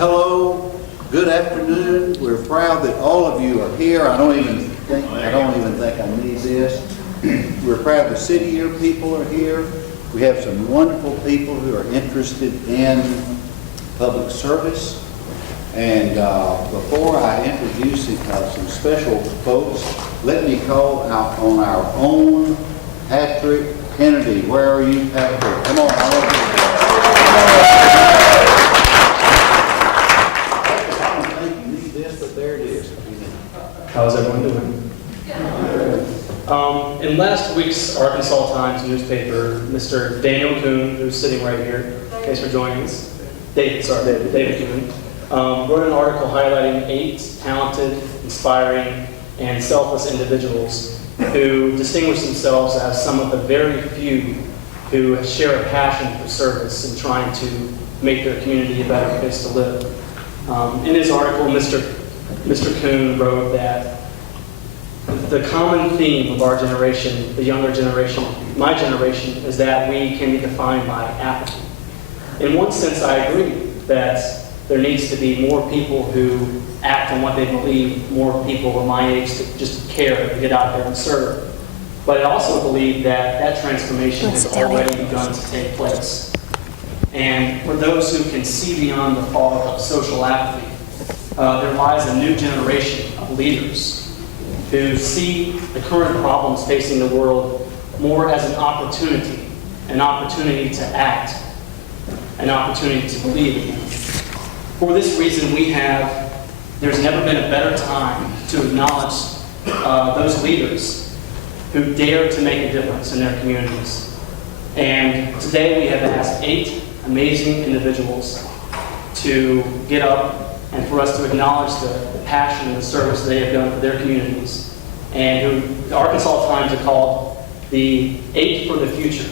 Hello, good afternoon. We're proud that all of you are here. I don't even think I need this. We're proud the city year people are here. We have some wonderful people who are interested in public service. And before I introduce some special folks, let me call out on our own Patrick Kennedy. Where are you, Patrick? Come on, all of you. How's everyone doing? In last week's Arkansas Times newspaper, Mr. Daniel Kuhn, who's sitting right here, thanks for joining us, David Kuhn, wrote an article highlighting 8 talented, inspiring, and selfless individuals who distinguish themselves as some of the very few who share a passion for service and trying to make their community a better place to live. In his article, Mr. Kuhn wrote that the common theme of our generation, the younger generation, my generation, is that we can be defined by apathy. In one sense, I agree that there needs to be more people who act on what they believe, more people of my age to just care to get out there and serve. But I also believe that that transformation has already begun to take place. And for those who can see beyond the fog of social apathy, there lies a new generation of leaders who see the current problems facing the world more as an opportunity to act, an opportunity to believe again. For this reason, there's never been a better time to acknowledge those leaders who dare to make a difference in their communities. And today we have asked 8 amazing individuals to get up and for us to acknowledge the passion and the service they have done for their communities, and who the Arkansas Times have called the 8 for the future.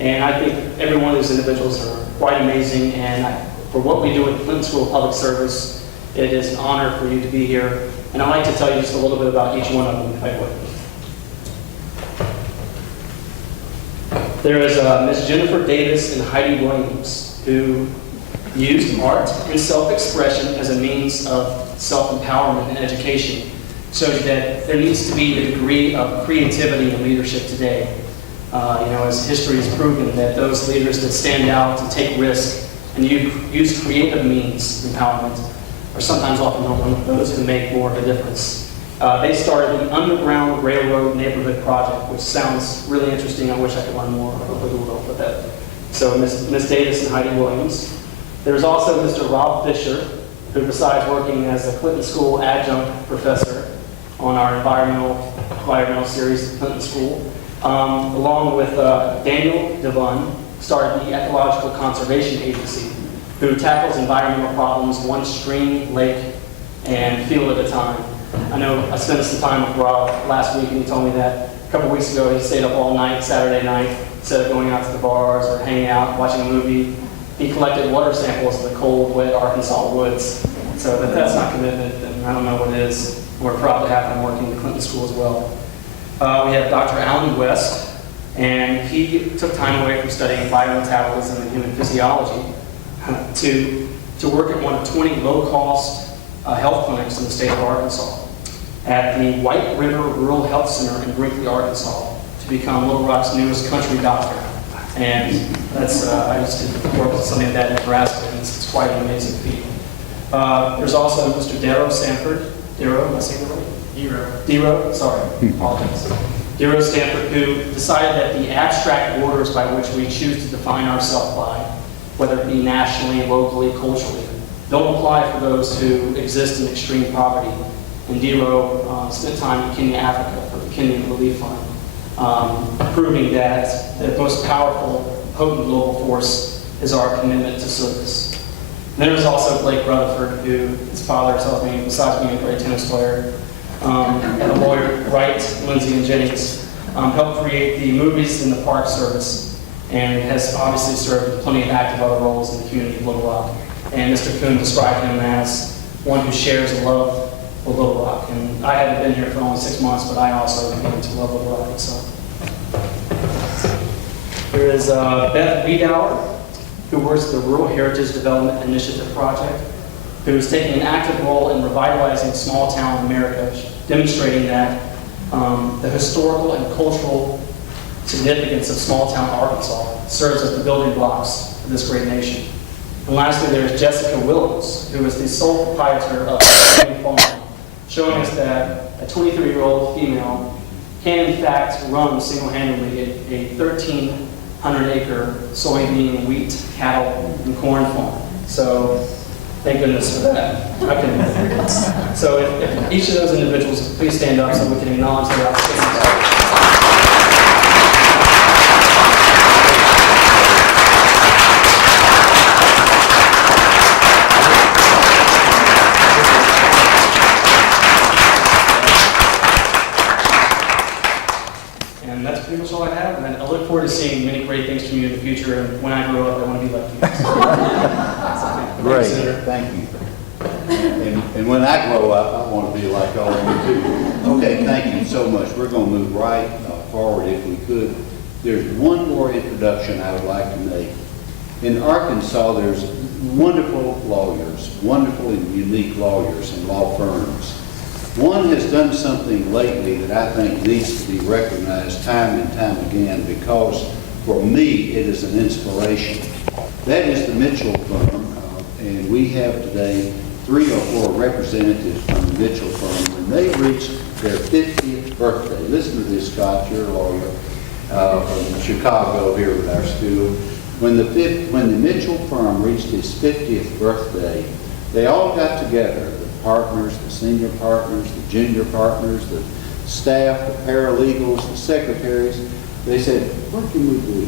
And I think every one of these individuals are quite amazing, and for what we do at the Clinton School of Public Service, it is an honor for you to be here. And I'd like to tell you just a little bit about each one of them, if I would. There is Ms. Jennifer Davis and Heidi Williams, who used art and self-expression as a means of self-empowerment and education. Shows you that there needs to be a degree of creativity in leadership today. As history has proven that those leaders that stand out and take risks and use creative means of empowerment are sometimes often the ones those who make more of a difference. They started the Underground Railroad Neighborhood Project, which sounds really interesting. I wish I could learn more. Hopefully we will with that. So Ms. Davis and Heidi Williams. There's also Mr. Rob Fisher, who besides working as a Clinton School adjunct professor on our environmental series at Clinton School, along with Daniel Devon, started the Ecological Conservation Agency, who tackles environmental problems one stream, lake, and field at a time. I know I spent some time with Rob last week, and he told me that a couple weeks ago he stayed up all night, Saturday night, instead of going out to the bars or hanging out, watching a movie. He collected water samples in the cold, wet Arkansas woods. So if that's not commitment, then I don't know what is. We're proud to have him working at the Clinton School as well. We have Dr. Alan West, and he took time away from studying biometabolism and human physiology to work at one of 20 low-cost health clinics in the state of Arkansas at the White River Rural Health Center in Brinkley, Arkansas, to become Little Rock's newest country doctor. And that's, I used to work with something like that in Nebraska, and it's quite an amazing feat. There's also Mr. Darrow Stanford. Darrow, am I saying that right? Darrow, sorry, apologize. Darrow Stanford, who decided that the abstract borders by which we choose to define ourselves by, whether it be nationally, locally, culturally, don't apply for those who exist in extreme poverty. And Darrow spent time in Kenya, Africa for the Kenyan Relief Fund, proving that the most powerful, potent global force is our commitment to service. And then there's also Blake Rutherford, who his father tells me, besides being a great tennis player, and the lawyer Wright, Lindsay, and Jennings, helped create the Movies in the Park service, and has obviously served plenty of active other roles in the community of Little Rock. And Mr. Kuhn described him as one who shares a love for Little Rock. And I haven't been here for only 6 months, but I also began to love Little Rock itself. There is Beth Wiedauer, who works at the Rural Heritage Development Initiative Project, who is taking an active role in revitalizing small town America, demonstrating that the historical and cultural significance of small town Arkansas serves as the building blocks of this great nation. And lastly, there's Jessica Williams, who is the sole proprietor of Farm, showing us that a 23-year-old female can in fact run single-handedly a 1,300-acre soybean, wheat, cattle, and corn farm. So thank goodness for that. So if each of those individuals please stand up so we can acknowledge their outstanding. And that's pretty much all I have. And I look forward to seeing many great things from you in the future. And when I grow up, I want to be like you. Great, thank you. And when I grow up, I want to be like all of you too. Okay, thank you so much. We're going to move right forward if we could. There's one more introduction I would like to make. In Arkansas, there's wonderful lawyers, wonderful and unique lawyers and law firms. One has done something lately that I think needs to be recognized time and time again because for me it is an inspiration. That is the Mitchell firm, and we have today 3 or 4 representatives from the Mitchell firm. When they reached their 50th birthday, listen to this, Scott, you're a lawyer from Chicago here with our school. When the Mitchell firm reached its 50th birthday, they all got together, the partners, the senior partners, the junior partners, the staff, the paralegals, the secretaries. They said, what can we do?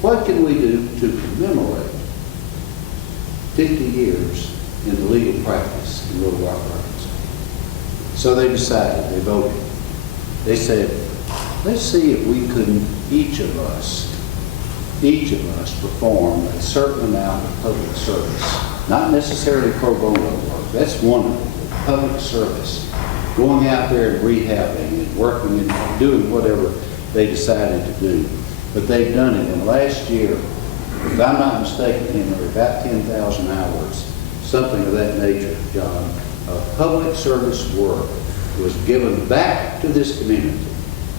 What can we do to commemorate 50 years in the legal practice in Little Rock, Arkansas? So they decided, they voted. They said, let's see if we couldn't, each of us perform a certain amount of public service. Not necessarily pro bono work, that's wonderful. Public service, going out there and rehabbing and working and doing whatever they decided to do. But they've done it. And last year, if I'm not mistaken, there were about 10,000 hours, something of that nature, John, of public service work was given back to this community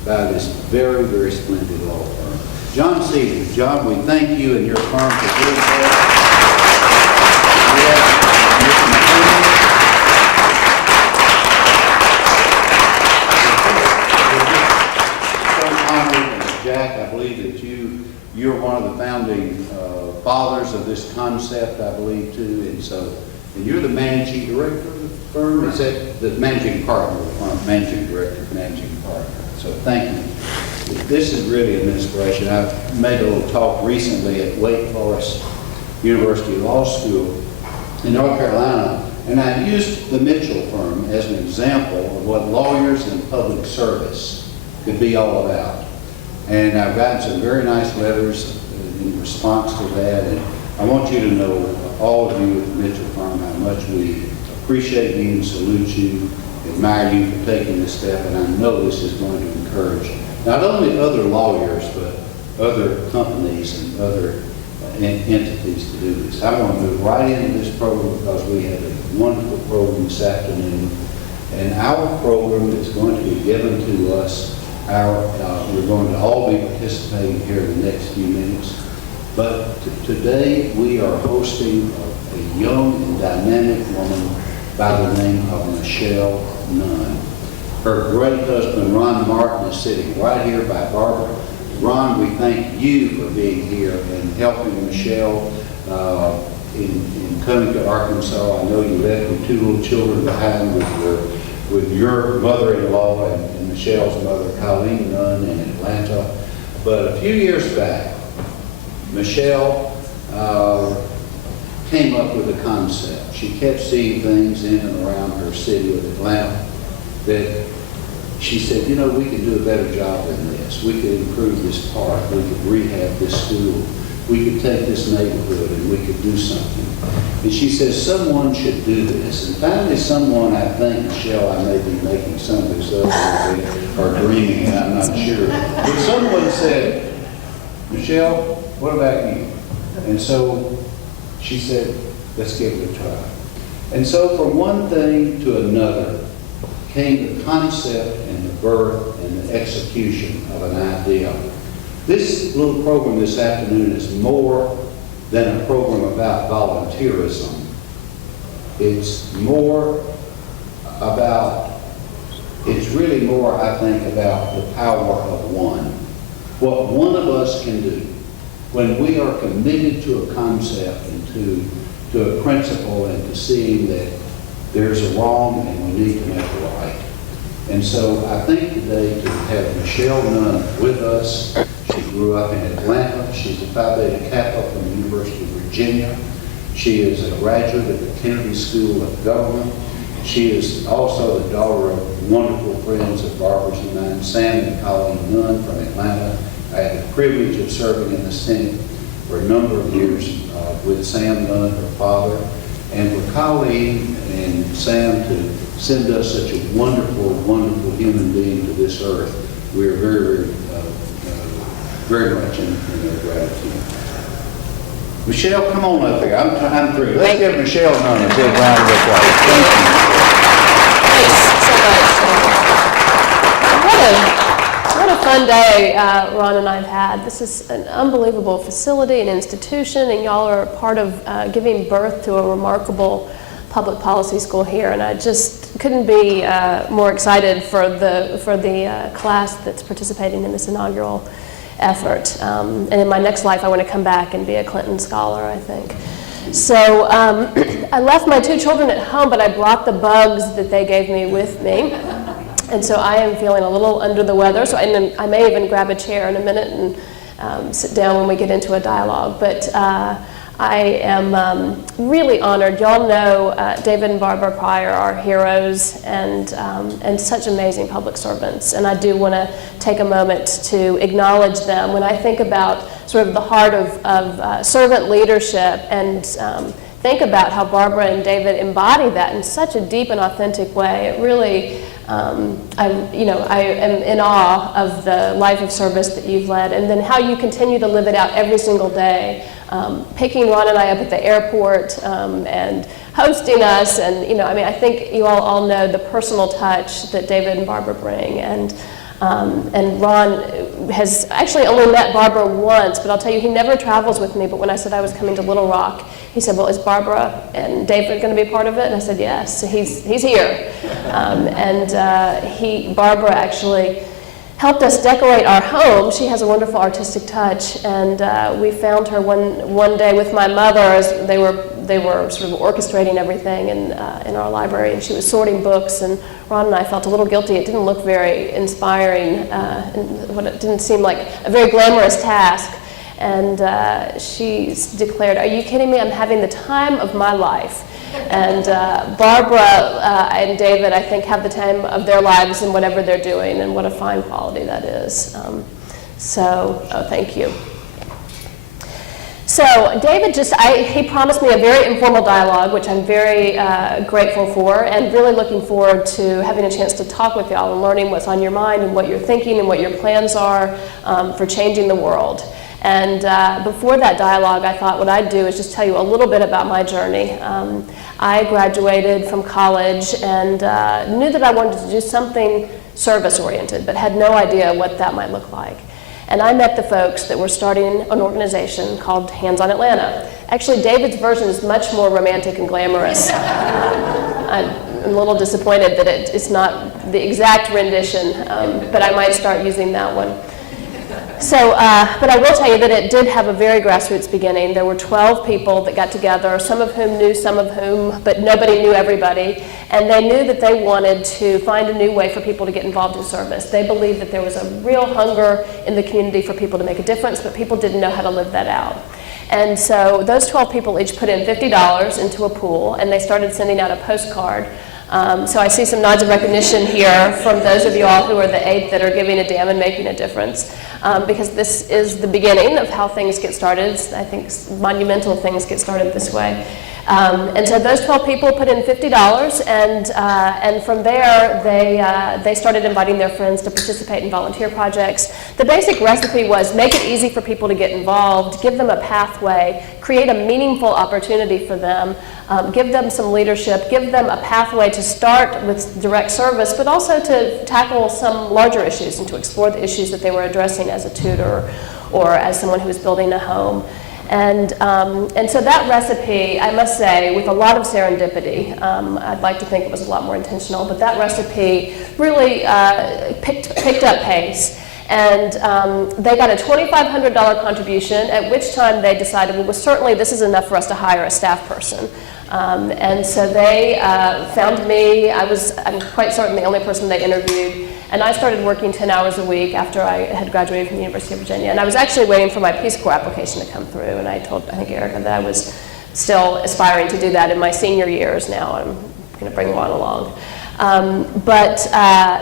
by this very, very splendid law firm. John Cedar. John, we thank you and your firm for doing that. Jack, I believe that you're one of the founding fathers of this concept, I believe, too. And you're the managing director of the firm? Is that the managing partner of the firm? Managing director, managing partner. So thank you. This is really an inspiration. I've made a little talk recently at Wake Forest University Law School in North Carolina, and I used the Mitchell firm as an example of what lawyers in public service could be all about. And I've gotten some very nice letters in response to that, and I want you to know, all of you at the Mitchell firm, how much we appreciate you and salute you, admire you for taking this step, and I know this is going to encourage not only other lawyers, but other companies and other entities to do this. I want to move right into this program because we have a wonderful program this afternoon, and our program is going to be given to us. We're going to all be participating here in the next few minutes. But today we are hosting a young and dynamic woman by the name of Michelle Nunn. Her great husband, Ron Martin, is sitting right here by Barbara. Ron, we thank you for being here and helping Michelle in coming to Arkansas. I know you left with 2 little children behind with your mother-in-law and Michelle's mother, Colleen Nunn, in Atlanta. But a few years back, Michelle came up with a concept. She kept seeing things in and around her city of Atlanta that she said, you know, we could do a better job than this. We could improve this park. We could rehab this school. We could take this neighborhood and we could do something. And she says, someone should do this. And finally someone, I think, Michelle, I may be making some of this up or dreaming, and I'm not sure. But someone said, Michelle, what about you? And so she said, let's give it a try. And so from one thing to another came the concept and the birth and the execution of an idea. This little program this afternoon is more than a program about volunteerism. It's more about, it's really more, I think, about the power of one. What one of us can do when we are committed to a concept and to a principle and to seeing that there's a wrong and we need to make it right. And so I think today to have Michelle Nunn with us. She grew up in Atlanta. She's a Phi Beta Kappa from the University of Virginia. She is a graduate of the Kennedy School of Government. She is also the daughter of wonderful friends of Barbara's and mine, Sam and Colleen Nunn from Atlanta. I had the privilege of serving in the Senate for a number of years with Sam Nunn, her father, and for Colleen and Sam to send us such a wonderful, wonderful human being to this earth. We are very, very much in their gratitude. Michelle, come on up here. I'm through. Let's give Michelle Nunn a big round of applause. Thank you. Thanks so much. What a fun day Ron and I have had. This is an unbelievable facility and institution, and y'all are part of giving birth to a remarkable public policy school here, and I just couldn't be more excited for the class that's participating in this inaugural effort. And in my next life, I want to come back and be a Clinton scholar, I think. So I left my two children at home, but I brought the bugs that they gave me with me. And so I am feeling a little under the weather, so I may even grab a chair in a minute and sit down when we get into a dialogue. But I am really honored. Y'all know David and Barbara Pryor are heroes and such amazing public servants. And I do want to take a moment to acknowledge them. When I think about sort of the heart of servant leadership and think about how Barbara and David embody that in such a deep and authentic way, it really, I am in awe of the life of service that you've led, and then how you continue to live it out every single day, picking Ron and I up at the airport and hosting us, and I think you all know the personal touch that David and Barbara bring, and Ron has actually only met Barbara once, but I'll tell you, he never travels with me. But when I said I was coming to Little Rock, he said, "Well, is Barbara and David going to be part of it?" And I said, "Yes." So he's here, Barbara actually helped us decorate our home. She has a wonderful artistic touch, and we found her one day with my mother as they were sort of orchestrating everything in our library, and she was sorting books, and Ron and I felt a little guilty. It didn't look very inspiring, and it didn't seem like a very glamorous task. And she declared, "Are you kidding me? I'm having the time of my life." And Barbara and David, I think, have the time of their lives in whatever they're doing, and what a fine quality that is. Thank you. So David he promised me a very informal dialogue, which I'm very grateful for, and really looking forward to having a chance to talk with y'all and learning what's on your mind and what you're thinking and what your plans are for changing the world. And before that dialogue, I thought what I'd do is just tell you a little bit about my journey. I graduated from college and knew that I wanted to do something service-oriented, but had no idea what that might look like. And I met the folks that were starting an organization called Hands on Atlanta. Actually, David's version is much more romantic and glamorous. I'm a little disappointed that it's not the exact rendition, but I might start using that one. So, but I will tell you that it did have a very grassroots beginning. There were 12 people that got together, some of whom knew some of whom, but nobody knew everybody. And they knew that they wanted to find a new way for people to get involved in service. They believed that there was a real hunger in the community for people to make a difference, but people didn't know how to live that out. And so those 12 people each put in $50 into a pool, and they started sending out a postcard. So I see some nods of recognition here from those of you all who are the 8 that are giving a damn and making a difference, because this is the beginning of how things get started. I think monumental things get started this way. And so those 12 people put in $50, and from there they started inviting their friends to participate in volunteer projects. The basic recipe was make it easy for people to get involved, give them a pathway, create a meaningful opportunity for them, give them some leadership, give them a pathway to start with direct service, but also to tackle some larger issues and to explore the issues that they were addressing as a tutor or as someone who was building a home. And so that recipe, I must say, with a lot of serendipity, I'd like to think it was a lot more intentional, but that recipe really picked up pace. And they got a $2,500 contribution, at which time they decided, well, certainly this is enough for us to hire a staff person. And so they found me. I'm quite certain, the only person they interviewed. And I started working 10 hours a week after I had graduated from the University of Virginia. And I was actually waiting for my Peace Corps application to come through. And I told, I think, Erica that I was still aspiring to do that in my senior years now. I'm going to bring Juan along.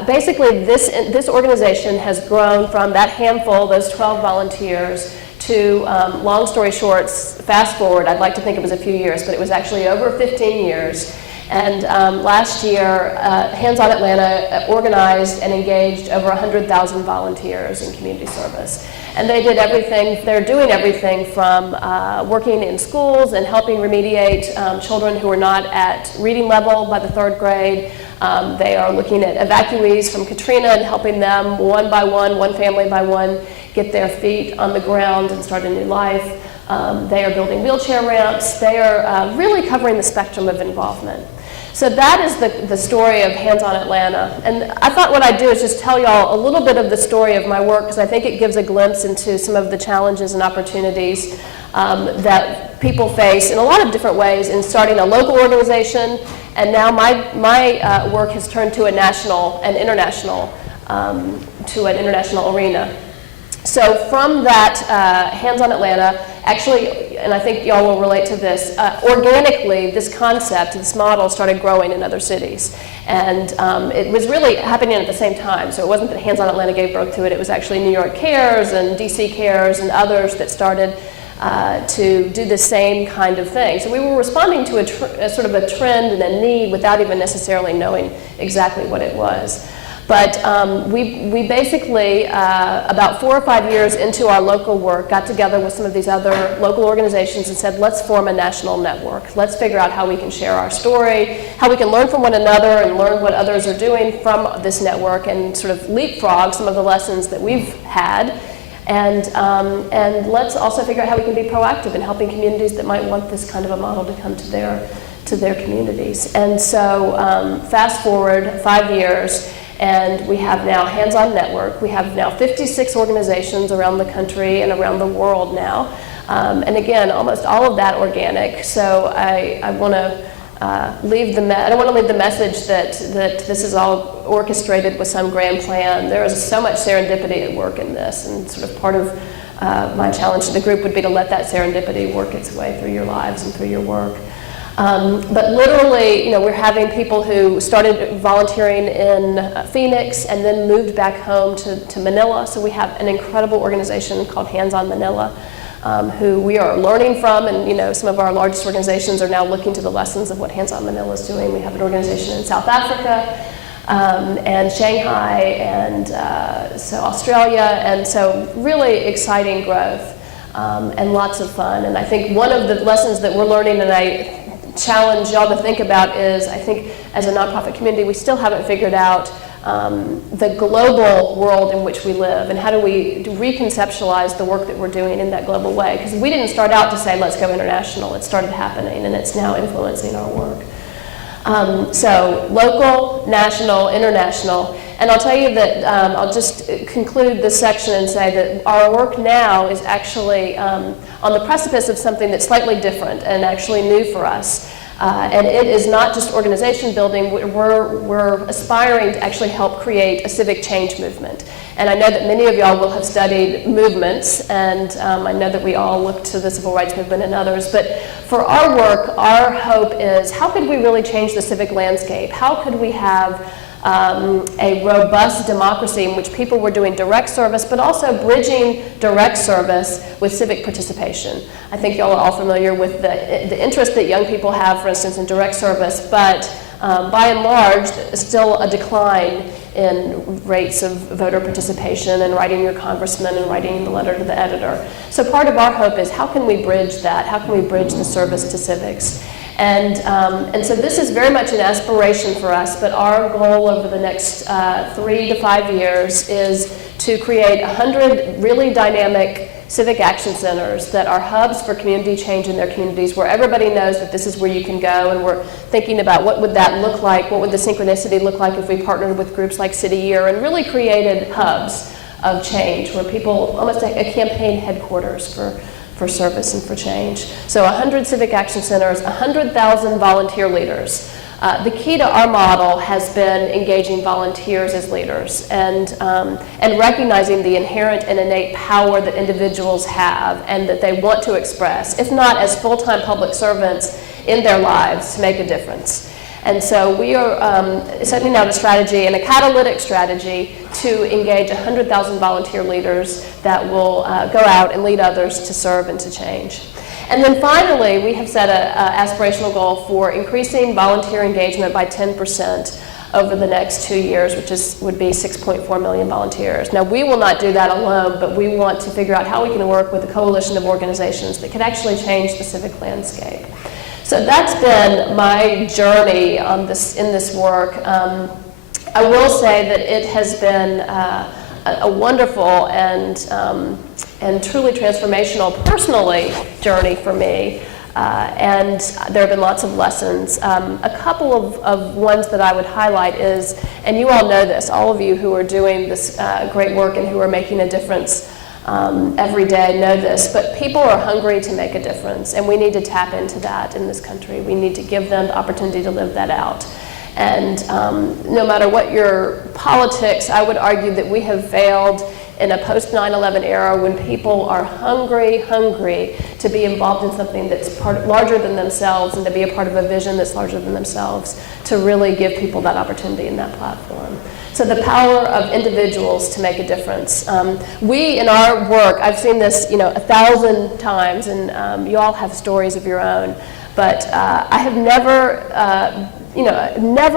Basically, this organization has grown from that handful, those 12 volunteers, to, long story short, fast forward, I'd like to think it was a few years, but it was actually over 15 years. And last year, Hands On Atlanta organized and engaged over 100,000 volunteers in community service. And they did everything, they're doing everything from working in schools and helping remediate children who are not at reading level by the 3rd grade. They are looking at evacuees from Katrina and helping them one by one family by one, get their feet on the ground and start a new life. They are building wheelchair ramps. They are really covering the spectrum of involvement. So that is the story of Hands On Atlanta. And I thought what I'd do is just tell y'all a little bit of the story of my work, because I think it gives a glimpse into some of the challenges and opportunities that people face in a lot of different ways in starting a local organization. And now my work has turned to a national and international, to an international arena. So from that Hands On Atlanta, actually, and I think y'all will relate to this, organically this concept, this model started growing in other cities. And it was really happening at the same time. So it wasn't that Hands On Atlanta gave birth to it, it was actually New York Cares and DC Cares and others that started to do the same kind of thing. So we were responding to a sort of a trend and a need without even necessarily knowing exactly what it was. But we basically, about 4 or 5 years into our local work, got together with some of these other local organizations and said, let's form a national network. Let's figure out how we can share our story, how we can learn from one another and learn what others are doing from this network and sort of leapfrog some of the lessons that we've had. And let's also figure out how we can be proactive in helping communities that might want this kind of a model to come to their communities. And so fast forward 5 years, and we have now Hands On Network. We have now 56 organizations around the country and around the world now. And again, almost all of that organic. So I want to I don't want to leave the message that this is all orchestrated with some grand plan. There is so much serendipity at work in this, and sort of part of my challenge to the group would be to let that serendipity work its way through your lives and through your work. But literally, we're having people who started volunteering in Phoenix and then moved back home to Manila. So we have an incredible organization called Hands On Manila, who we are learning from, and some of our largest organizations are now looking to the lessons of what Hands On Manila is doing. We have an organization in South Africa, and Shanghai, and so Australia, and so really exciting growth, and lots of fun. And I think one of the lessons that we're learning, and I challenge y'all to think about, is I think as a nonprofit community, we still haven't figured out the global world in which we live, and how do we reconceptualize the work that we're doing in that global way. Because we didn't start out to say, let's go international. It started happening, and it's now influencing our work. So local, national, international. And I'll tell you that I'll just conclude this section and say that our work now is actually on the precipice of something that's slightly different and actually new for us. And it is not just organization building. We're aspiring to actually help create a civic change movement. And I know that many of y'all will have studied movements, and I know that we all look to the civil rights movement and others. But for our work, our hope is, how could we really change the civic landscape? How could we have a robust democracy in which people were doing direct service, but also bridging direct service with civic participation. I think y'all are all familiar with the interest that young people have, for instance, in direct service, but by and large, still a decline in rates of voter participation and writing your congressman and writing the letter to the editor. So part of our hope is how can we bridge that? How can we bridge the service to civics? And so this is very much an aspiration for us, but our goal over the next 3 to 5 years is to create 100 really dynamic civic action centers that are hubs for community change in their communities, where everybody knows that this is where you can go, and we're thinking about what would that look like, what would the synchronicity look like if we partnered with groups like City Year and really created hubs of change where people, almost a campaign headquarters for service and for change. So 100 civic action centers, 100,000 volunteer leaders. The key to our model has been engaging volunteers as leaders and recognizing the inherent and innate power that individuals have and that they want to express, if not as full-time public servants in their lives, to make a difference. And so we are setting out a strategy and a catalytic strategy to engage 100,000 volunteer leaders that will go out and lead others to serve and to change. And then finally, we have set an aspirational goal for increasing volunteer engagement by 10% over the next 2 years, which would be 6.4 million volunteers. Now, we will not do that alone, but we want to figure out how we can work with a coalition of organizations that can actually change the civic landscape. So that's been my journey on in this work. I will say that it has been a wonderful and truly transformational personally journey for me. And there have been lots of lessons. A couple of ones that I would highlight is, and you all know this, all of you who are doing this great work and who are making a difference every day know this, but people are hungry to make a difference, and we need to tap into that in this country. We need to give them the opportunity to live that out. And no matter what your politics, I would argue that we have failed in a post-9/11 era when people are hungry to be involved in something that's larger than themselves and to be a part of a vision that's larger than themselves, to really give people that opportunity and that platform. So the power of individuals to make a difference. We, in our work, I've seen this 1,000 times, and you all have stories of your own, but I have never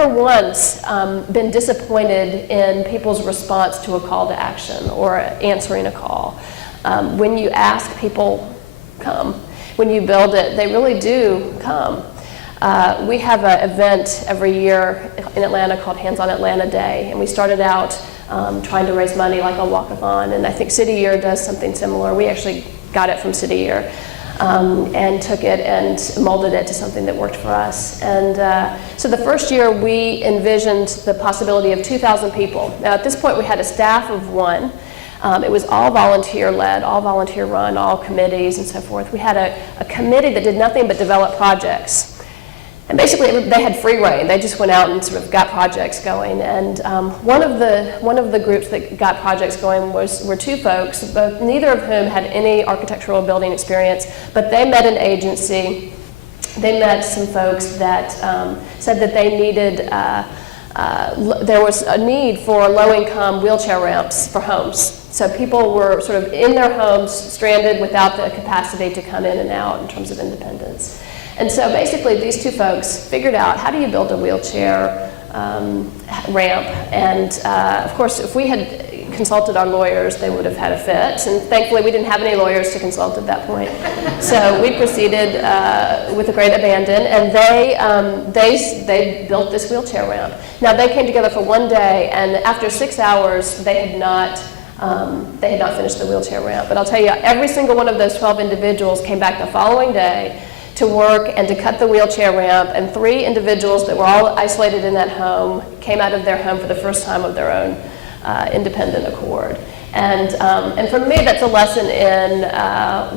once been disappointed in people's response to a call to action or answering a call. When you ask, people come. When you build it, they really do come. We have an event every year in Atlanta called Hands on Atlanta Day, and we started out trying to raise money like a walkathon, and I think City Year does something similar. We actually got it from City Year. And took it and molded it to something that worked for us. And so the first year we envisioned the possibility of 2,000 people. Now at this point we had a staff of 1. It was all volunteer-led, all volunteer-run, all committees and so forth. We had a committee that did nothing but develop projects. And basically they had free rein. They just went out and sort of got projects going. And one of the groups that got projects going were 2 folks, neither of whom had any architectural building experience, but they met an agency. They met some folks that said that they needed, there was a need for low-income wheelchair ramps for homes. So people were sort of in their homes, stranded without the capacity to come in and out in terms of independence. And so basically these 2 folks figured out, how do you build a wheelchair ramp? And of course, if we had consulted our lawyers, they would have had a fit. And thankfully, we didn't have any lawyers to consult at that point. So we proceeded with a great abandon, and they built this wheelchair ramp. Now, they came together for 1 day, and after 6 hours, they had not finished the wheelchair ramp. But I'll tell you, every single one of those 12 individuals came back the following day to work and to cut the wheelchair ramp, and 3 individuals that were all isolated in that home came out of their home for the first time of their own independent accord. And for me, that's a lesson in,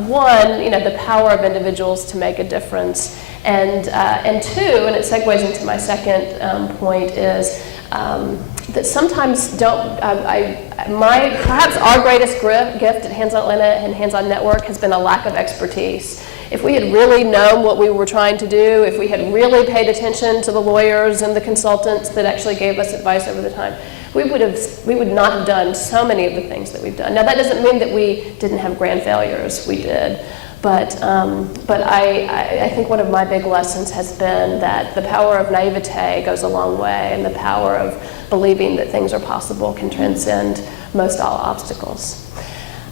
1, the power of individuals to make a difference, and 2, and it segues into my second point, is that sometimes perhaps our greatest gift at Hands on Atlanta and Hands on Network has been a lack of expertise. if we had really known what we were trying to do, if we had really paid attention to the lawyers and the consultants that actually gave us advice over the time, we would not have done so many of the things that we've done. Now, that doesn't mean that we didn't have grand failures. We did. But I think one of my big lessons has been that the power of naivete goes a long way, and the power of believing that things are possible can transcend most all obstacles.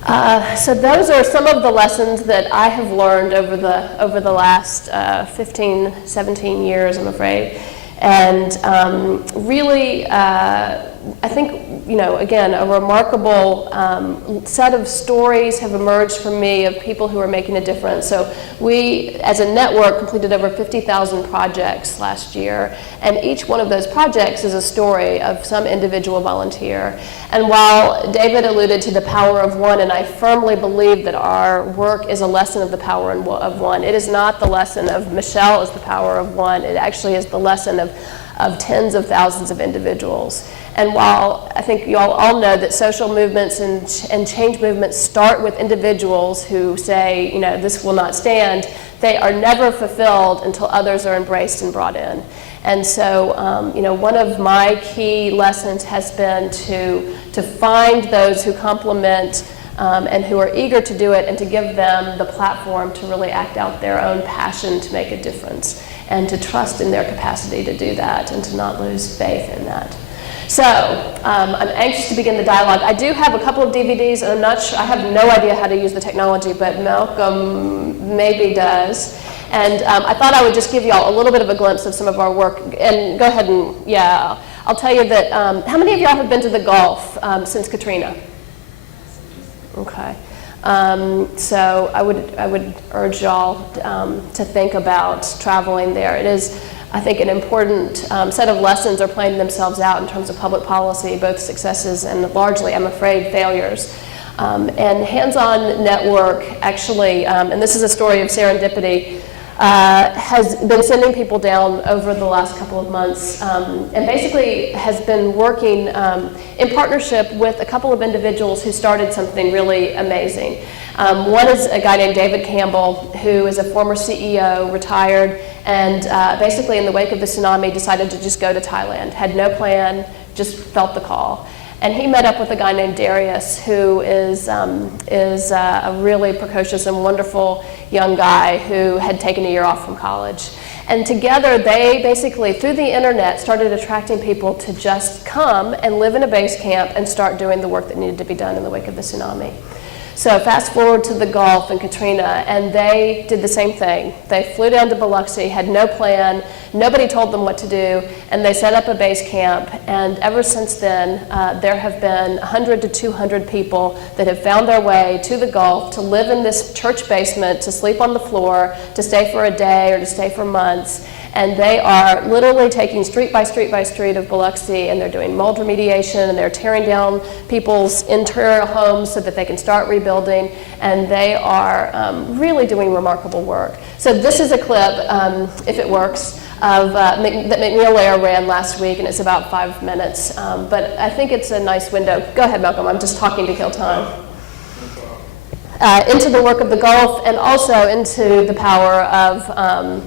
So those are some of the lessons that I have learned over the last 15, 17 years, I'm afraid. And really, I think, again, a remarkable set of stories have emerged from me of people who are making a difference. So we, as a network, completed over 50,000 projects last year, and each one of those projects is a story of some individual volunteer. And while David alluded to the power of one, and I firmly believe that our work is a lesson of the power of one, it is not the lesson of Michelle is the power of one. It actually is the lesson of tens of thousands of individuals. And while I think you all know that social movements and change movements start with individuals who say, this will not stand, they are never fulfilled until others are embraced and brought in. And so, one of my key lessons has been to find those who complement and who are eager to do it, and to give them the platform to really act out their own passion to make a difference, and to trust in their capacity to do that, and to not lose faith in that. So, I'm anxious to begin the dialogue. I do have a couple of DVDs, and I'm not sure, I have no idea how to use the technology, but Malcolm maybe does. And I thought I would just give you all a little bit of a glimpse of some of our work. And go ahead and, I'll tell you that, how many of y'all have been to the Gulf since Katrina? Okay. So I would urge y'all to think about traveling there. It is, I think, an important set of lessons are playing themselves out in terms of public policy, both successes and largely, I'm afraid, failures. And Hands-On Network actually, and this is a story of serendipity, has been sending people down over the last couple of months, and basically has been working in partnership with a couple of individuals who started something really amazing. One is a guy named David Campbell, who is a former CEO, retired, and basically in the wake of the tsunami decided to just go to Thailand. Had no plan, just felt the call. And he met up with a guy named Darius, who is a really precocious and wonderful young guy who had taken a year off from college. And together they basically, through the internet, started attracting people to just come and live in a base camp and start doing the work that needed to be done in the wake of the tsunami. So fast forward to the Gulf and Katrina, and they did the same thing. They flew down to Biloxi, had no plan, nobody told them what to do, and they set up a base camp. And ever since then, there have been 100 to 200 people that have found their way to the Gulf to live in this church basement, to sleep on the floor, to stay for a day or to stay for months. And they are literally taking street by street by street of Biloxi, and they're doing mold remediation, and they're tearing down people's interior homes so that they can start rebuilding, and they are really doing remarkable work. So this is a clip, if it works, of that McNeil Lair ran last week, and it's about 5 minutes. But I think it's a nice window. Go ahead, Malcolm, I'm just talking to kill time. Into the work of the Gulf, and also into the power of,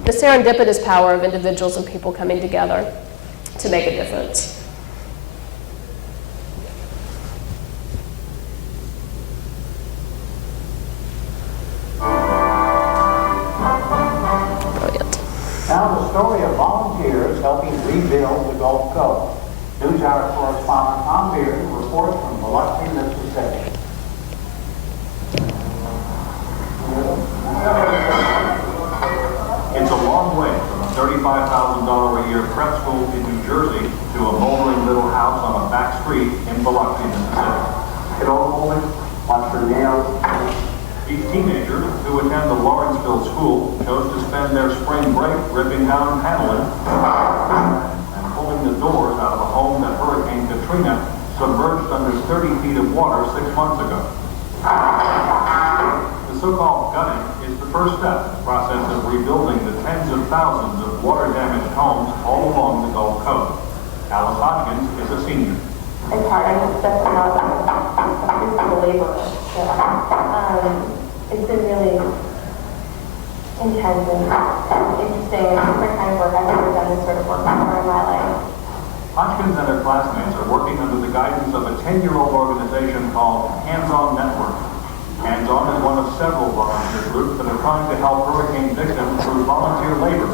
the serendipitous power of individuals and people coming together to make a difference. Brilliant. Now the story of volunteers helping rebuild the Gulf Coast. NewsHour correspondent Tom Beard reports from Biloxi, Mississippi. It's a long way from a $35,000 a year prep school in New Jersey to a moldering little house on a back street in Biloxi, Mississippi. Get over moving, watch for nails. These teenagers who attend the Lawrenceville school chose to spend their spring break ripping down paneling and pulling the doors out of a home that Hurricane Katrina submerged under 30 feet of water 6 months ago. The so-called gutting is the first step in the process of rebuilding the tens of thousands of water-damaged homes all along the Gulf Coast. Alice Hodgkins is a senior. In part, I'm just a physical laborer. So, it's been really intense and interesting and different kind of work. I've never done this sort of work before in my life. Hodgkins and her classmates are working under the guidance of a 10-year-old organization called Hands-On Network. Hands-On is one of several volunteer groups that are trying to help hurricane victims through volunteer labor.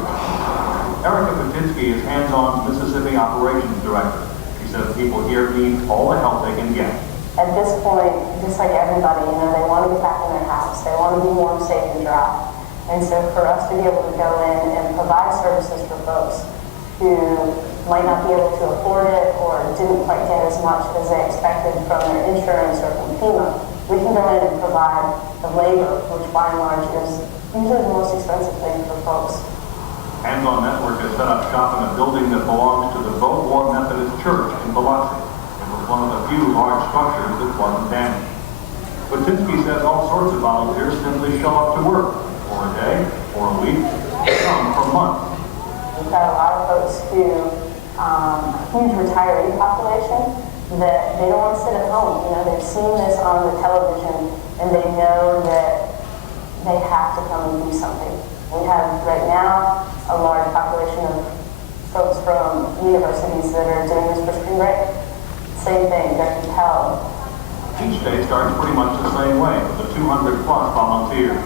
Erica Patinsky is Hands-On's Mississippi Operations Director. She says people here need all the help they can get. At this point, just like everybody, they want to get back in their house. They want to be warm, safe, and dry. And so for us to be able to go in and provide services for folks who might not be able to afford it or didn't quite get as much as they expected from their insurance or from FEMA, we can go in and provide the labor, which by and large is usually the most expensive thing for folks. Hands-On Network has set up shop in a building that belongs to the Boat War Methodist Church in Biloxi. It was one of the few large structures that wasn't damaged. Patinsky says all sorts of volunteers simply show up to work for a day, for a week, some for months. We've got a lot of folks who, a huge retiree population, that they don't want to sit at home. They've seen this on the television and they know that they have to come and do something. We have right now a large population of folks from universities that are doing this for spring break. Same thing, they're compelled. Each day starts pretty much the same way with the 200+ volunteers.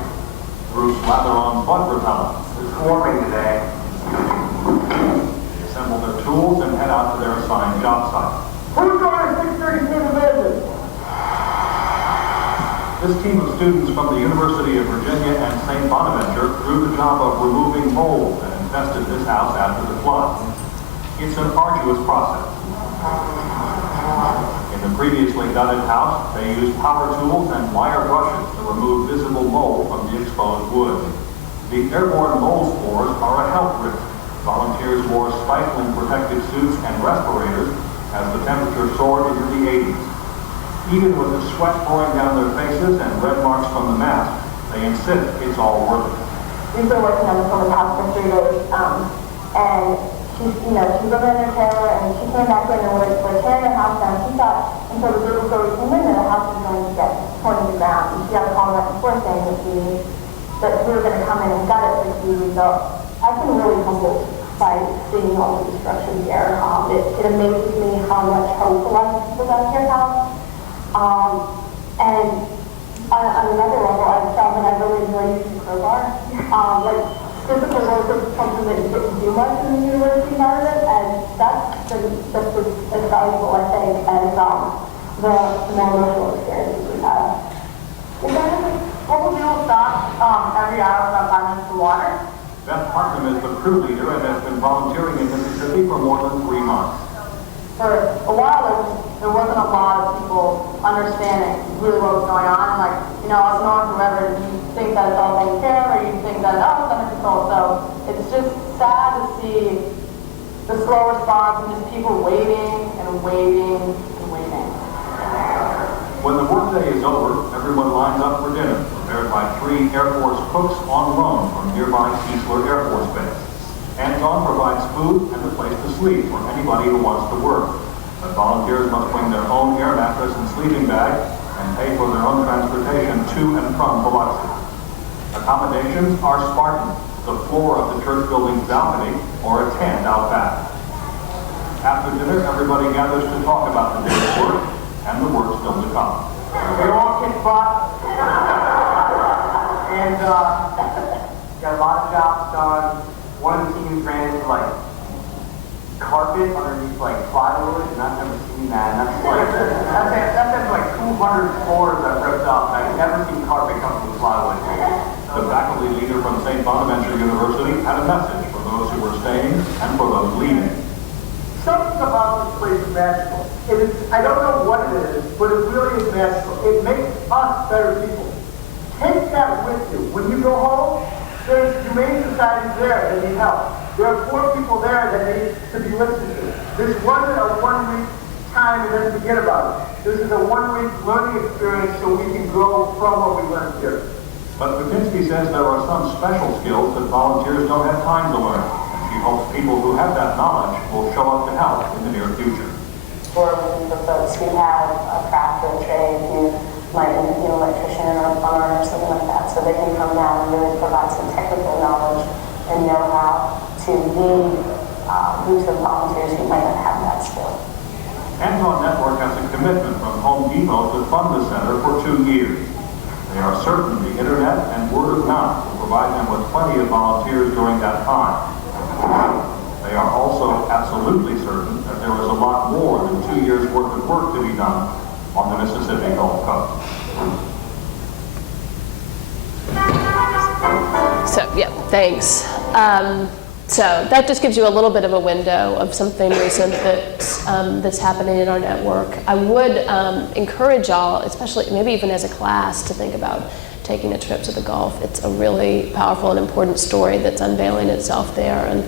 Bruce lather on bug repellent. It's warming today. They assemble their tools and head out to their assigned job site. Who's going to 632 division? This team of students from the University of Virginia and St. Bonaventure drew the job of removing mold that infested this house after the flood. It's an arduous process. In the previously gutted house, they used power tools and wire brushes to remove visible mold from the exposed wood. The airborne mold spores are a health risk. Volunteers wore stifling protective suits and respirators as the temperature soared into the 80s. Even with the sweat pouring down their faces and red marks from the mask, they insist it's all worth it. We've been working on this woman's house for 3 days, and she's living in her trailer, and she came back in and we're tearing her house down. She thought, until the day before we came in, that the house was going to get torn to the ground. And she got a call back and forth saying that we were going to come in and gut it for the result. I've been really humbled by seeing all the destruction here. It amazes me how much hope a lot of people got here have. And on another level, I've found that I really enjoy using crowbar. Physical work is something that you didn't do much in the university environment, and that's as valuable, I think, as the emotional experiences we've had. What will you stop every hour about 5 minutes for water? Beth Hartman is the crew leader and has been volunteering in Mississippi for more than 3 months. For a while, there wasn't a lot of people understanding really what was going on. Up north or whatever, you think that it's all taken care of, or you think that, it's under control. So it's just sad to see the slow response and just people waiting and waiting and waiting. When the workday is over, everyone lines up for dinner, prepared by 3 Air Force cooks on loan from nearby Keesler Air Force Base. Hands-On provides food and a place to sleep for anybody who wants to work. But volunteers must bring their own air mattress and sleeping bag and pay for their own transportation to and from Biloxi. Accommodations are Spartan, the floor of the church building's balcony, or a tent out back. After dinner, everybody gathers to talk about the day's work and the work still to come. We all kick butt. And got a lot of jobs done. One of the teams ran into carpet underneath plywood, and I've never seen that. And that's 200 floors that ripped up. I've never seen carpet come from plywood. The faculty leader from St. Bonaventure University had a message for those who were staying and for those leaving. Something about this place is magical. I don't know what it is, but it really is magical. It makes us better people. Take that with you. When you go home, there's humane societies there that need help. There are poor people there that need to be listened to. This wasn't a 1 week time and then forget about it. This is a 1 week learning experience so we can grow from what we learned here. But Patinsky says there are some special skills that volunteers don't have time to learn, and she hopes people who have that knowledge will show up to help in the near future. We're looking for folks who have a craft or a trade, who like an electrician or a plumber or something like that, so they can come down and really provide some technical knowledge and know-how to lead groups of volunteers who might not have that skill. Hands-On Network has a commitment from Home Depot to fund the center for 2 years. They are certain the internet and word of mouth will provide them with plenty of volunteers during that time. They are also absolutely certain that there is a lot more than 2 years' worth of work to be done on the Mississippi Gulf Coast. So, yeah, thanks. So that just gives you a little bit of a window of something recent that's happening in our network. I would encourage y'all, especially maybe even as a class, to think about taking a trip to the Gulf. It's a really powerful and important story that's unveiling itself there. And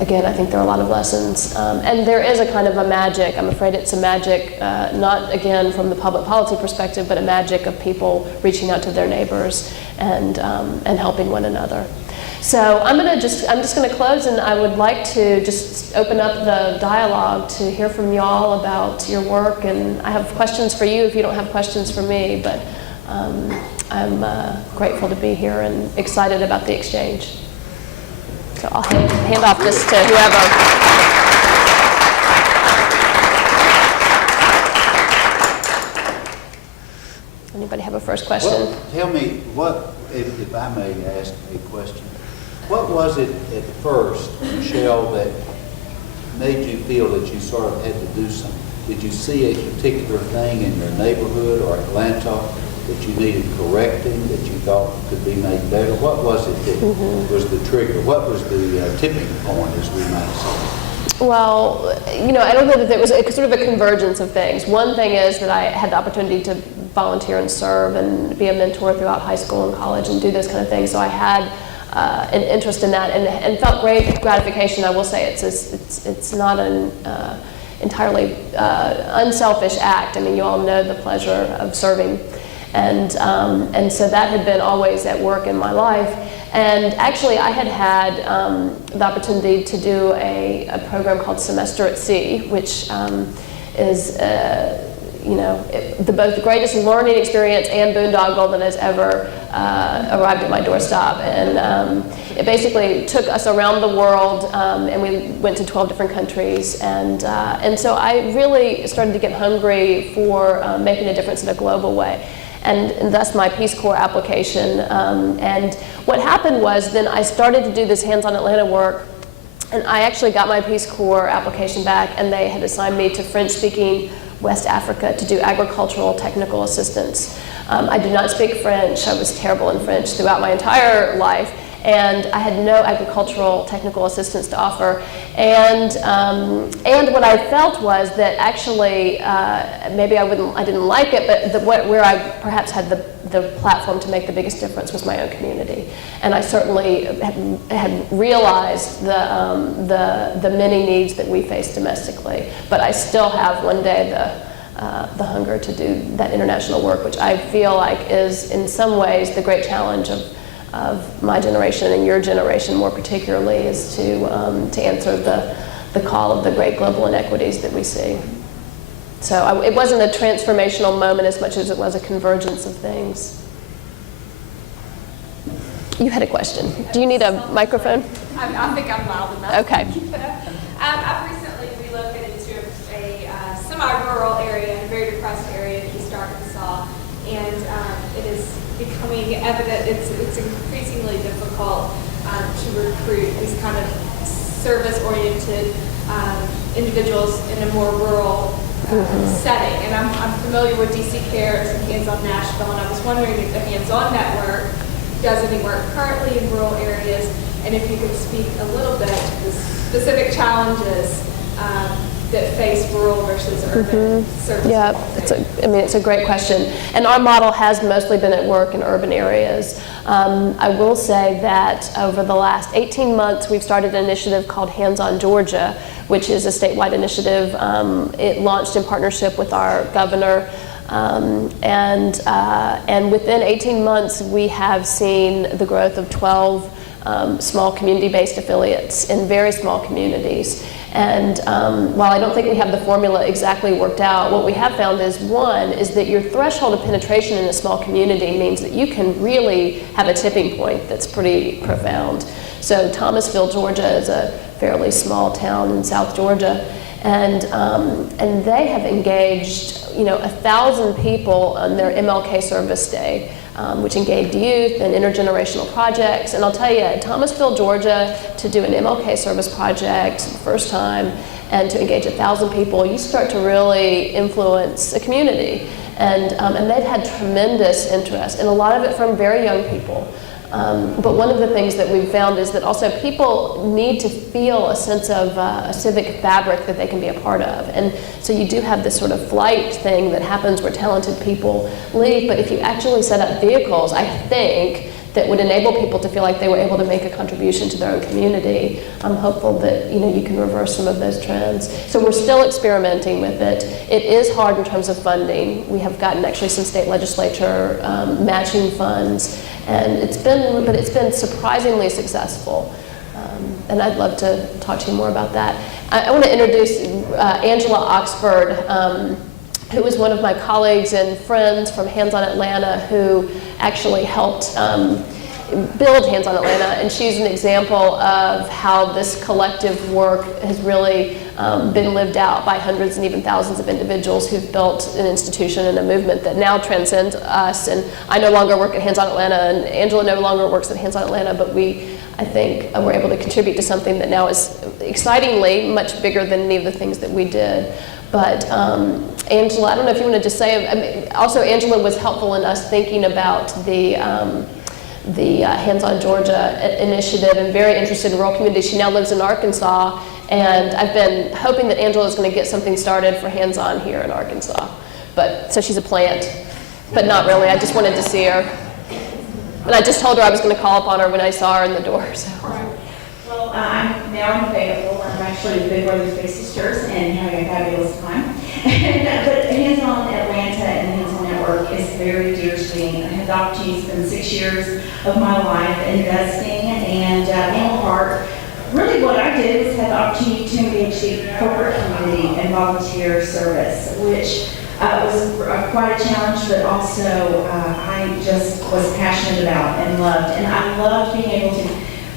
again, I think there are a lot of lessons. And there is a kind of a magic. I'm afraid it's a magic, not again from the public policy perspective, but a magic of people reaching out to their neighbors and helping one another. So I'm just going to close, and I would like to just open up the dialogue to hear from y'all about your work. And I have questions for you if you don't have questions for me, but I'm grateful to be here and excited about the exchange. So I'll hand off this to whoever. Anybody have a first question? Well, tell me, what, if I may ask a question, what was it at first, Michelle, that made you feel that you sort of had to do something? Did you see a particular thing in your neighborhood or Atlanta that you needed correcting, that you thought could be made better? What was it that was the trigger? What was the tipping point, as we might say? Well, I don't know that there was sort of a convergence of things. One thing is that I had the opportunity to volunteer and serve and be a mentor throughout high school and college and do this kind of thing. So I had an interest in that and felt great gratification. I will say it's not an entirely unselfish act. I mean, you all know the pleasure of serving. And so that had been always at work in my life. And actually, I had the opportunity to do a program called Semester at Sea, which is both the greatest learning experience and boondoggle that has ever arrived at my doorstep. And it basically took us around the world, and we went to 12 different countries. And so I really started to get hungry for making a difference in a global way. And thus my Peace Corps application. And what happened was then I started to do this Hands-On Atlanta work, and I actually got my Peace Corps application back, and they had assigned me to French-speaking West Africa to do agricultural technical assistance. I did not speak French. I was terrible in French throughout my entire life, and I had no agricultural technical assistance to offer. And what I felt was that actually, maybe I didn't like it, but where I perhaps had the platform to make the biggest difference was my own community. And I certainly had realized the many needs that we face domestically. But I still have one day the hunger to do that international work, which I feel like is in some ways the great challenge of my generation and your generation more particularly, is to answer the call of the great global inequities that we see. So it wasn't a transformational moment as much as it was a convergence of things. You had a question. Do you need a microphone? I think I'm loud enough. Okay. I've recently relocated to a semi-rural area, a very depressed area in East Arkansas, and it is becoming evident it's increasingly difficult to recruit these kind of service-oriented individuals in a more rural setting. And I'm familiar with DC Cares and Hands-On Nashville, and I was wondering if the Hands-On Network does any work currently in rural areas, and if you could speak a little bit to the specific challenges that face rural versus urban services. Yeah, it's a great question. And our model has mostly been at work in urban areas. I will say that over the last 18 months, we've started an initiative called Hands-On Georgia, which is a statewide initiative. It launched in partnership with our governor. And within 18 months, we have seen the growth of 12 small community-based affiliates in very small communities. And while I don't think we have the formula exactly worked out, what we have found is, one, is that your threshold of penetration in a small community means that you can really have a tipping point that's pretty profound. So Thomasville, Georgia is a fairly small town in South Georgia, and they have engaged, 1,000 people on their MLK service day, which engaged youth and intergenerational projects. And I'll tell you, at Thomasville, Georgia, to do an MLK service project the first time and to engage 1,000 people, you start to really influence a community. And they've had tremendous interest, and a lot of it from very young people. But one of the things that we've found is that also people need to feel a sense of a civic fabric that they can be a part of. And so you do have this sort of flight thing that happens where talented people leave, but if you actually set up vehicles, I think, that would enable people to feel like they were able to make a contribution to their own community, I'm hopeful that you can reverse some of those trends. So we're still experimenting with it. It is hard in terms of funding. We have gotten actually some state legislature matching funds, and it's been surprisingly successful. And I'd love to talk to you more about that. I want to introduce Angela Oxford, who was one of my colleagues and friends from Hands On Atlanta, who actually helped build Hands On Atlanta, and she's an example of how this collective work has really been lived out by hundreds and even thousands of individuals who've built an institution and a movement that now transcends us. And I no longer work at Hands On Atlanta, and Angela no longer works at Hands On Atlanta, but I think we're able to contribute to something that now is excitingly much bigger than any of the things that we did. But Angela, I don't know if you want to just say, also Angela was helpful in us thinking about the Hands On Georgia initiative, and very interested in rural communities. She now lives in Arkansas, and I've been hoping that Angela is going to get something started for Hands On here in Arkansas. So she's a plant, but not really. I just wanted to see her. And I just told her I was going to call upon her when I saw her in the door. So. Well, I'm available. I'm actually Big Brothers Big Sisters and having a fabulous time. But Hands On Atlanta and Hands On Network is very dear to me. I had the opportunity to spend 6 years of my life investing and being a part. Really what I did was have the opportunity to engage the corporate community and volunteer service, which was quite a challenge, but also I just was passionate about and loved. And I loved being able to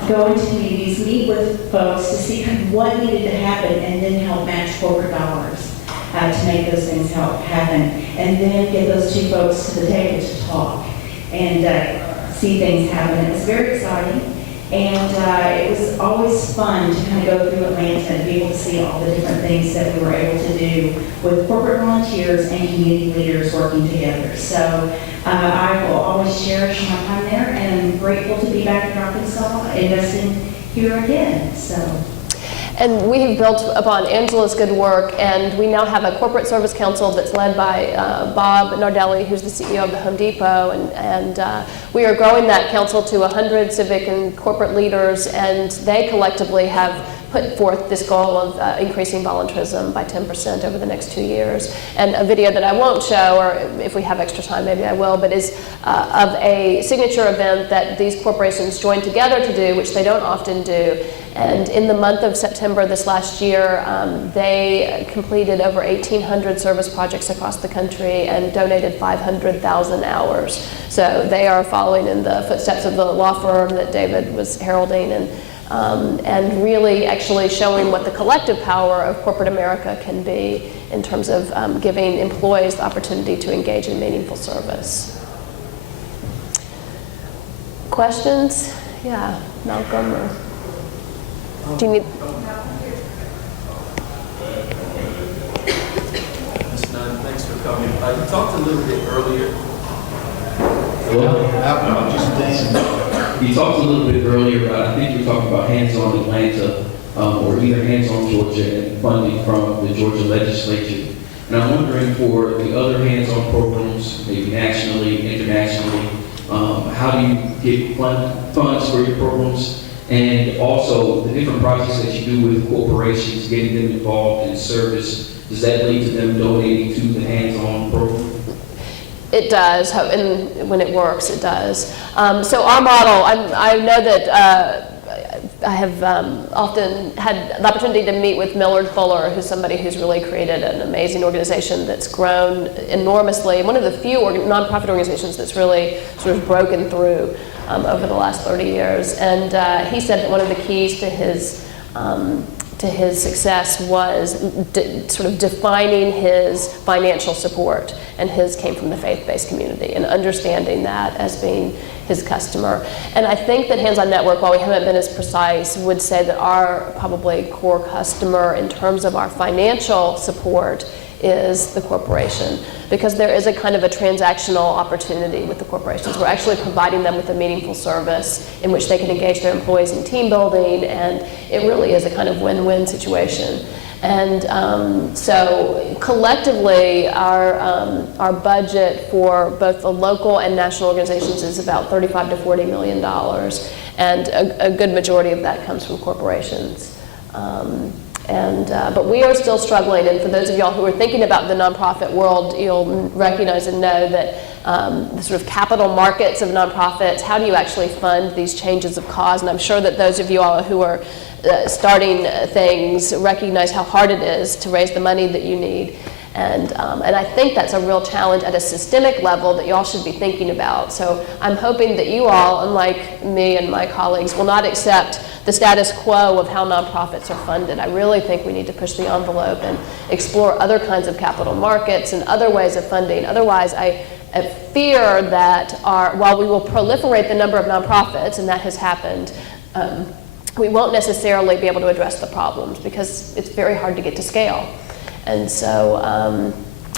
go into communities, meet with folks to see kind of what needed to happen, and then help match corporate dollars to make those things happen. And then get those two folks to the table to talk and see things happen. It was very exciting. And it was always fun to kind of go through Atlanta and be able to see all the different things that we were able to do with corporate volunteers and community leaders working together. So I will always cherish my time there, and I'm grateful to be back in Arkansas investing here again. And we have built upon Angela's good work, and we now have a corporate service council that's led by Bob Nardelli, who's the CEO of the Home Depot, and we are growing that council to 100 civic and corporate leaders, and they collectively have put forth this goal of increasing volunteerism by 10% over the next 2 years. And a video that I won't show, or if we have extra time maybe I will, but is of a signature event that these corporations join together to do, which they don't often do. And in the month of September this last year, they completed over 1,800 service projects across the country and donated 500,000 hours. So they are following in the footsteps of the law firm that David was heralding, and really actually showing what the collective power of corporate America can be in terms of giving employees the opportunity to engage in meaningful service. Questions? Yeah, Malcolm. Do you need? Ms. Nunn, thanks for coming. You talked a little bit earlier. Malcolm, just stand. You talked a little bit earlier about, I think you were talking about Hands On Atlanta, or either Hands On Georgia, and funding from the Georgia legislature. And I'm wondering, for the other Hands On programs, maybe nationally, internationally, how do you get funds for your programs? And also, the different projects that you do with corporations, getting them involved in service, does that lead to them donating to the Hands On program? It does, and when it works, it does. So our model, I know that I have often had the opportunity to meet with Millard Fuller, who's somebody who's really created an amazing organization that's grown enormously, one of the few nonprofit organizations that's really sort of broken through over the last 30 years. And he said that one of the keys to his success was sort of defining his financial support, and his came from the faith-based community, and understanding that as being his customer. And I think that Hands On Network, while we haven't been as precise, would say that our probably core customer in terms of our financial support is the corporation, because there is a kind of a transactional opportunity with the corporations. We're actually providing them with a meaningful service in which they can engage their employees in team building, and it really is a kind of win-win situation. And so collectively, our budget for both the local and national organizations is about $35 to $40 million, and a good majority of that comes from corporations. But we are still struggling, and for those of y'all who are thinking about the nonprofit world, you'll recognize and know that the sort of capital markets of nonprofits, how do you actually fund these changes of cause? And I'm sure that those of you all who are starting things recognize how hard it is to raise the money that you need. And I think that's a real challenge at a systemic level that y'all should be thinking about. So I'm hoping that you all, unlike me and my colleagues, will not accept the status quo of how nonprofits are funded. I really think we need to push the envelope and explore other kinds of capital markets and other ways of funding. Otherwise, I fear that while we will proliferate the number of nonprofits, and that has happened, we won't necessarily be able to address the problems because it's very hard to get to scale. And so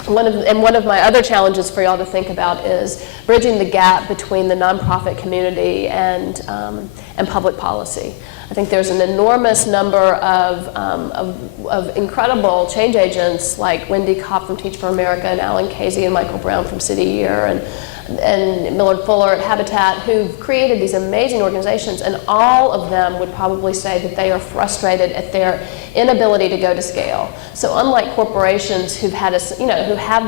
one of my other challenges for y'all to think about is bridging the gap between the nonprofit community and public policy. I think there's an enormous number of incredible change agents like Wendy Kopp from Teach for America, and Alan Casey and Michael Brown from City Year, and Millard Fuller at Habitat, who've created these amazing organizations, and all of them would probably say that they are frustrated at their inability to go to scale. So unlike corporations who have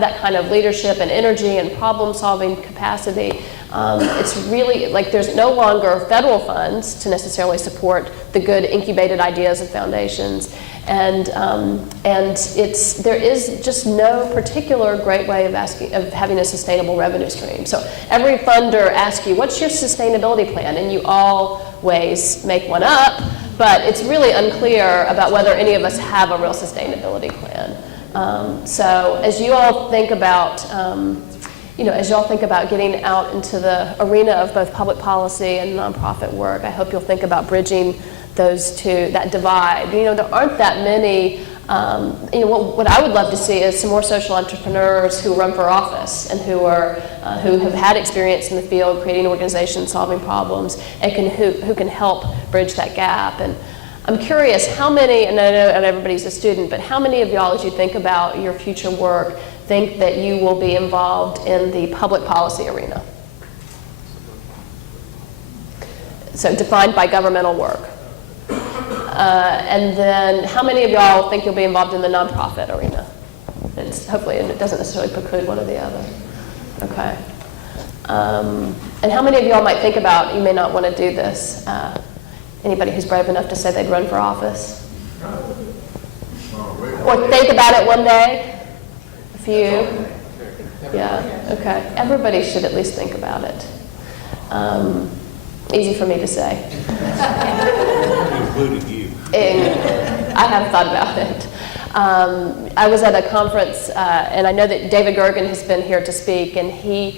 that kind of leadership and energy and problem-solving capacity, it's really like there's no longer federal funds to necessarily support the good incubated ideas and foundations. And there is just no particular great way of having a sustainable revenue stream. So every funder asks you, what's your sustainability plan? And you always make one up, but it's really unclear about whether any of us have a real sustainability plan. So as you all think about, getting out into the arena of both public policy and nonprofit work, I hope you'll think about bridging those two, that divide. There aren't that many, what I would love to see is some more social entrepreneurs who run for office and who have had experience in the field, creating organizations, solving problems, and who can help bridge that gap. And I'm curious how many, and I know not everybody's a student, but how many of y'all, as you think about your future work, think that you will be involved in the public policy arena? So defined by governmental work. And then how many of y'all think you'll be involved in the nonprofit arena? Hopefully it doesn't necessarily preclude one or the other. Okay. And how many of y'all might think about, you may not want to do this, anybody who's brave enough to say they'd run for office? Or think about it one day? A few? Yeah, okay. Everybody should at least think about it. Easy for me to say. Including you. I have thought about it. I was at a conference, and I know that David Gergen has been here to speak, and it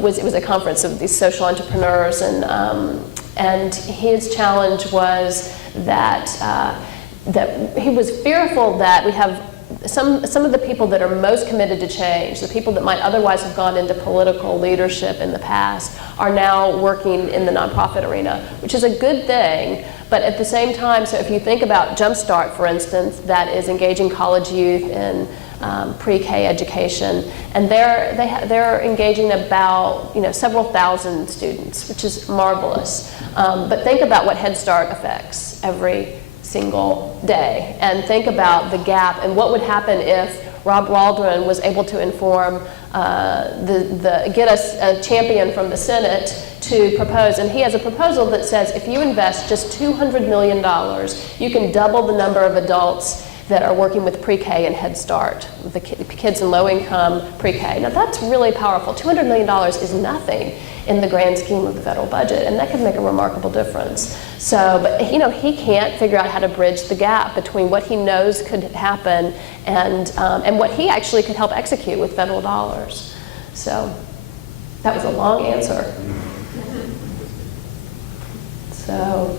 was a conference of these social entrepreneurs, and his challenge was that he was fearful that we have some of the people that are most committed to change, the people that might otherwise have gone into political leadership in the past, are now working in the nonprofit arena, which is a good thing. But at the same time, so if you think about Jumpstart, for instance, that is engaging college youth in pre-K education, and they're engaging about several thousand students, which is marvelous. But think about what Head Start affects every single day, and think about the gap and what would happen if Rob Waldron was able to inform, get us a champion from the Senate to propose, and he has a proposal that says if you invest just $200 million, you can double the number of adults that are working with pre-K and Head Start, the kids in low-income pre-K. Now that's really powerful. $200 million is nothing in the grand scheme of the federal budget, and that could make a remarkable difference. So, but you know, he can't figure out how to bridge the gap between what he knows could happen and what he actually could help execute with federal dollars. So that was a long answer. So.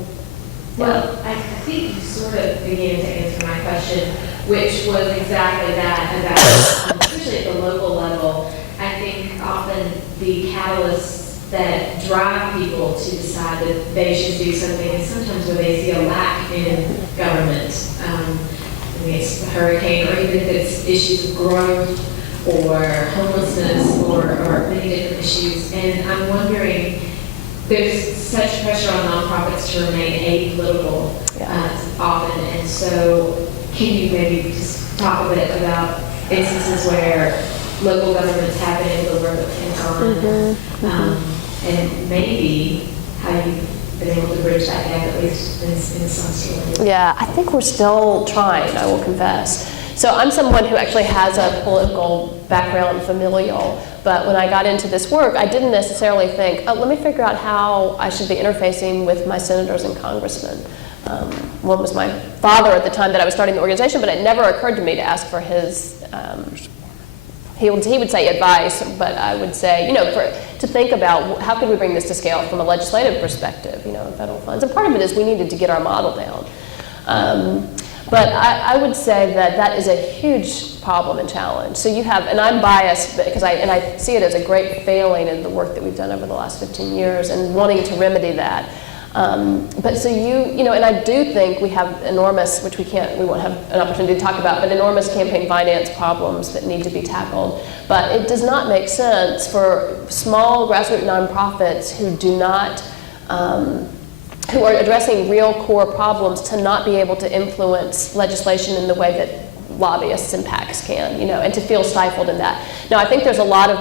Well, I think you sort of began to answer my question, which was exactly that, about, especially at the local level, I think often the catalysts that drive people to decide that they should do something is sometimes where they see a lack in government. I mean, it's the hurricane, or even if it's issues of growth or homelessness or many different issues. And I'm wondering, there's such pressure on nonprofits to remain apolitical often, and so can you maybe just talk a bit about instances where local governments have been able to work with hands-on, and maybe how you've been able to bridge that gap, at least in some sort of. Yeah, I think we're still trying, I will confess. So I'm someone who actually has a political background, familial, but when I got into this work, I didn't necessarily think, oh, let me figure out how I should be interfacing with my senators and congressmen. One was my father at the time that I was starting the organization, but it never occurred to me to ask for his, he would say advice, but I would say, you know, to think about how could we bring this to scale from a legislative perspective, you know, in federal funds. And part of it is we needed to get our model down. But I would say that that is a huge problem and challenge. So you have, and I'm biased because I see it as a great failing in the work that we've done over the last 15 years and wanting to remedy that. But so you know, and I do think we have enormous, which we won't have an opportunity to talk about, but enormous campaign finance problems that need to be tackled. But it does not make sense for small grassroots nonprofits who do not, who are addressing real core problems to not be able to influence legislation in the way that lobbyists and PACs can, you know, and to feel stifled in that. Now, I think there's a lot of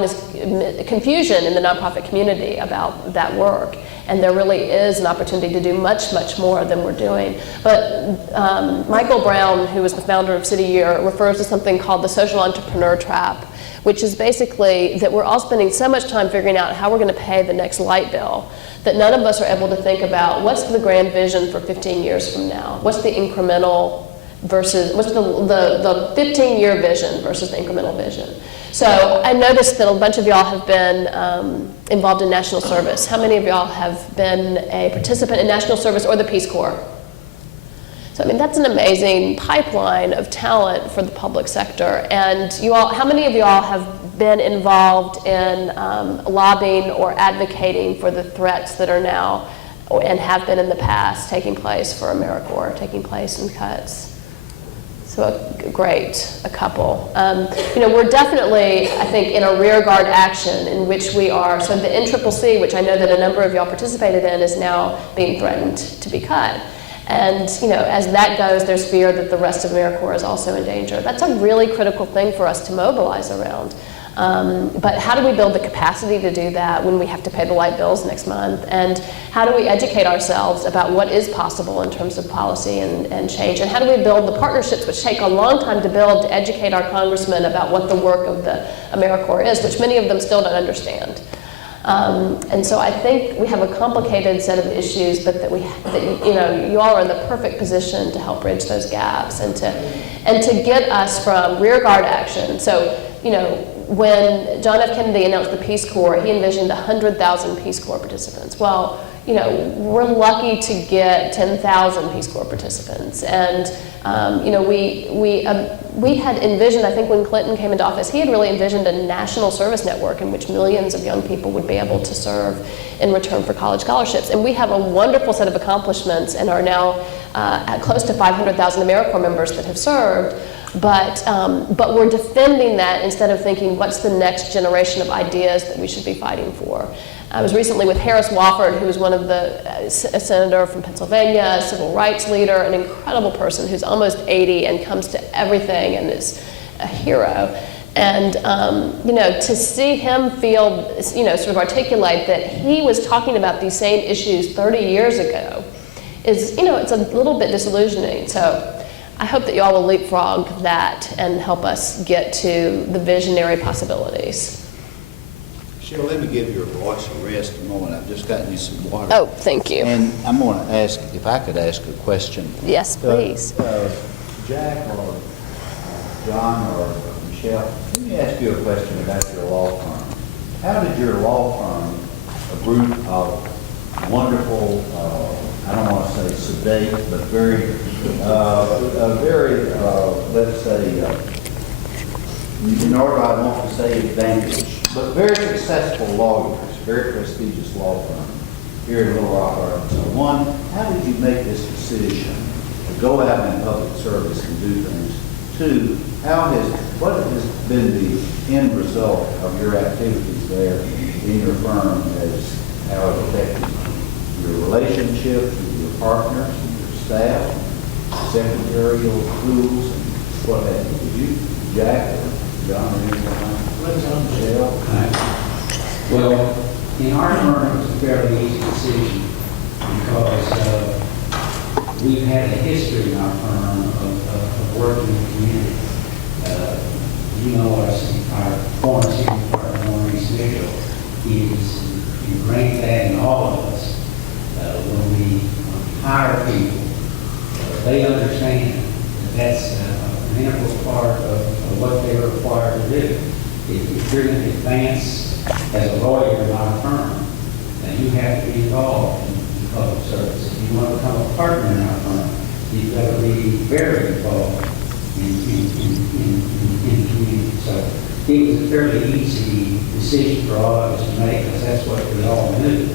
confusion in the nonprofit community about that work, and there really is an opportunity to do much, much more than we're doing. But Michael Brown, who was the founder of City Year, refers to something called the social entrepreneur trap, which is basically that we're all spending so much time figuring out how we're going to pay the next light bill that none of us are able to think about what's the grand vision for 15 years from now? What's the incremental versus, what's the 15-year vision versus the incremental vision? So I noticed that a bunch of y'all have been involved in national service. How many of y'all have been a participant in national service or the Peace Corps? So I mean, that's an amazing pipeline of talent for the public sector. And you all, how many of y'all have been involved in lobbying or advocating for the threats that are now and have been in the past taking place for AmeriCorps, taking place in cuts? So great, a couple. You know, we're definitely, I think, in a rearguard action in which we are, so the NCCC, which I know that a number of y'all participated in, is now being threatened to be cut. And you know, as that goes, there's fear that the rest of AmeriCorps is also in danger. That's a really critical thing for us to mobilize around. But how do we build the capacity to do that when we have to pay the light bills next month? And how do we educate ourselves about what is possible in terms of policy and change? And how do we build the partnerships, which take a long time to build, to educate our congressmen about what the work of the AmeriCorps is, which many of them still don't understand. And so I think we have a complicated set of issues, but that you know, you all are in the perfect position to help bridge those gaps and to get us from rearguard action. So, you know, when John F. Kennedy announced the Peace Corps, he envisioned 100,000 Peace Corps participants. Well, you know, we're lucky to get 10,000 Peace Corps participants. And, you know, we had envisioned, I think when Clinton came into office, he had really envisioned a national service network in which millions of young people would be able to serve in return for college scholarships. And we have a wonderful set of accomplishments and are now at close to 500,000 AmeriCorps members that have served. But we're defending that instead of thinking, what's the next generation of ideas that we should be fighting for? I was recently with Harris Wofford, who is one of the, a senator from Pennsylvania, a civil rights leader, an incredible person who's almost 80 and comes to everything and is a hero. And, to see him feel, sort of articulate that he was talking about these same issues 30 years ago is, it's a little bit disillusioning. So I hope that you all will leapfrog that and help us get to the visionary possibilities. Cheryl, let me give your voice a rest a moment. I've just gotten you some water. Oh, thank you. And I'm going to ask, if I could ask a question. Yes, please. Jack or John or Michelle, let me ask you a question about your law firm. How did your law firm, a group of wonderful, I don't want to say sedate, but very, let's say, in order I want to say advantaged, but very successful lawyers, very prestigious law firm here in Little Rock, Arkansas. One, how did you make this decision to go out in public service and do things? Two, what has been the end result of your activities there in your firm as how it affected your relationships with your partners and your staff, secretarial tools, and what have you? Did you, Jack, or John, or anyone? Michelle? Well, in our firm, it was a fairly easy decision because we've had a history in our firm of working in the community. You know us, our former city partner, Maurice Mitchell, is ingrained that in all of us. When we hire people, they understand that that's an integral part of what they are required to do. If you're going to advance as a lawyer in our firm, then you have to be involved in public service. If you want to become a partner in our firm, you've got to be very involved in the community. So it was a fairly easy decision for all of us to make because that's what we all knew.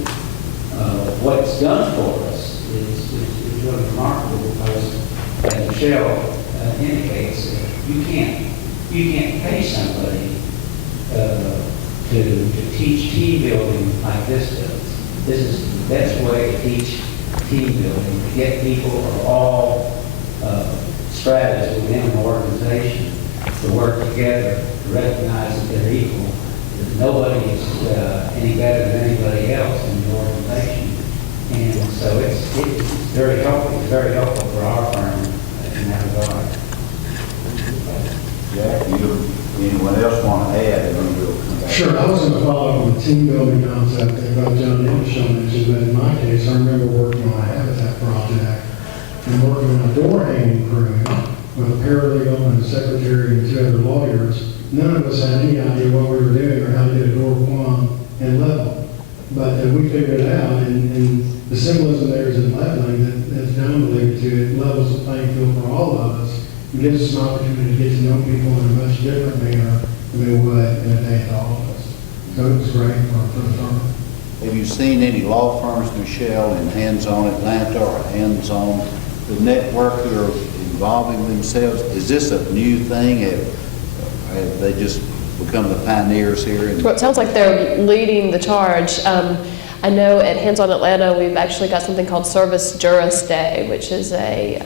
What it's done for us is really remarkable because, as Michelle indicates, you can't pay somebody to teach team building like this does. This is the best way to teach team building, to get people of all stratas within an organization to work together, to recognize that they're equal, that nobody is any better than anybody else in the organization. And so it's very helpful. It's very helpful for our firm in that regard. Jack, anyone else want to add, and then we'll come back? Sure, I was going to follow up on the team building concept that both John and Michelle mentioned, but in my case, I remember working on a habitat project and working on a door hanging crew with a paralegal and a secretary and two other lawyers. None of us had any idea what we were doing or how to get a door plumb and level. But we figured it out, and the symbolism there is in leveling that, as John alluded to, it levels the playing field for all of us. It gives us an opportunity to get to know people in a much different manner than we would in a day to all of us. So it was great for the firm. Have you seen any law firms, Michelle, in Hands-On Atlanta or Hands-On the network who are involving themselves? Is this a new thing? Have they just become the pioneers here? Well, it sounds like they're leading the charge. I know at Hands-On Atlanta, we've actually got something called Service Juris Day, which is a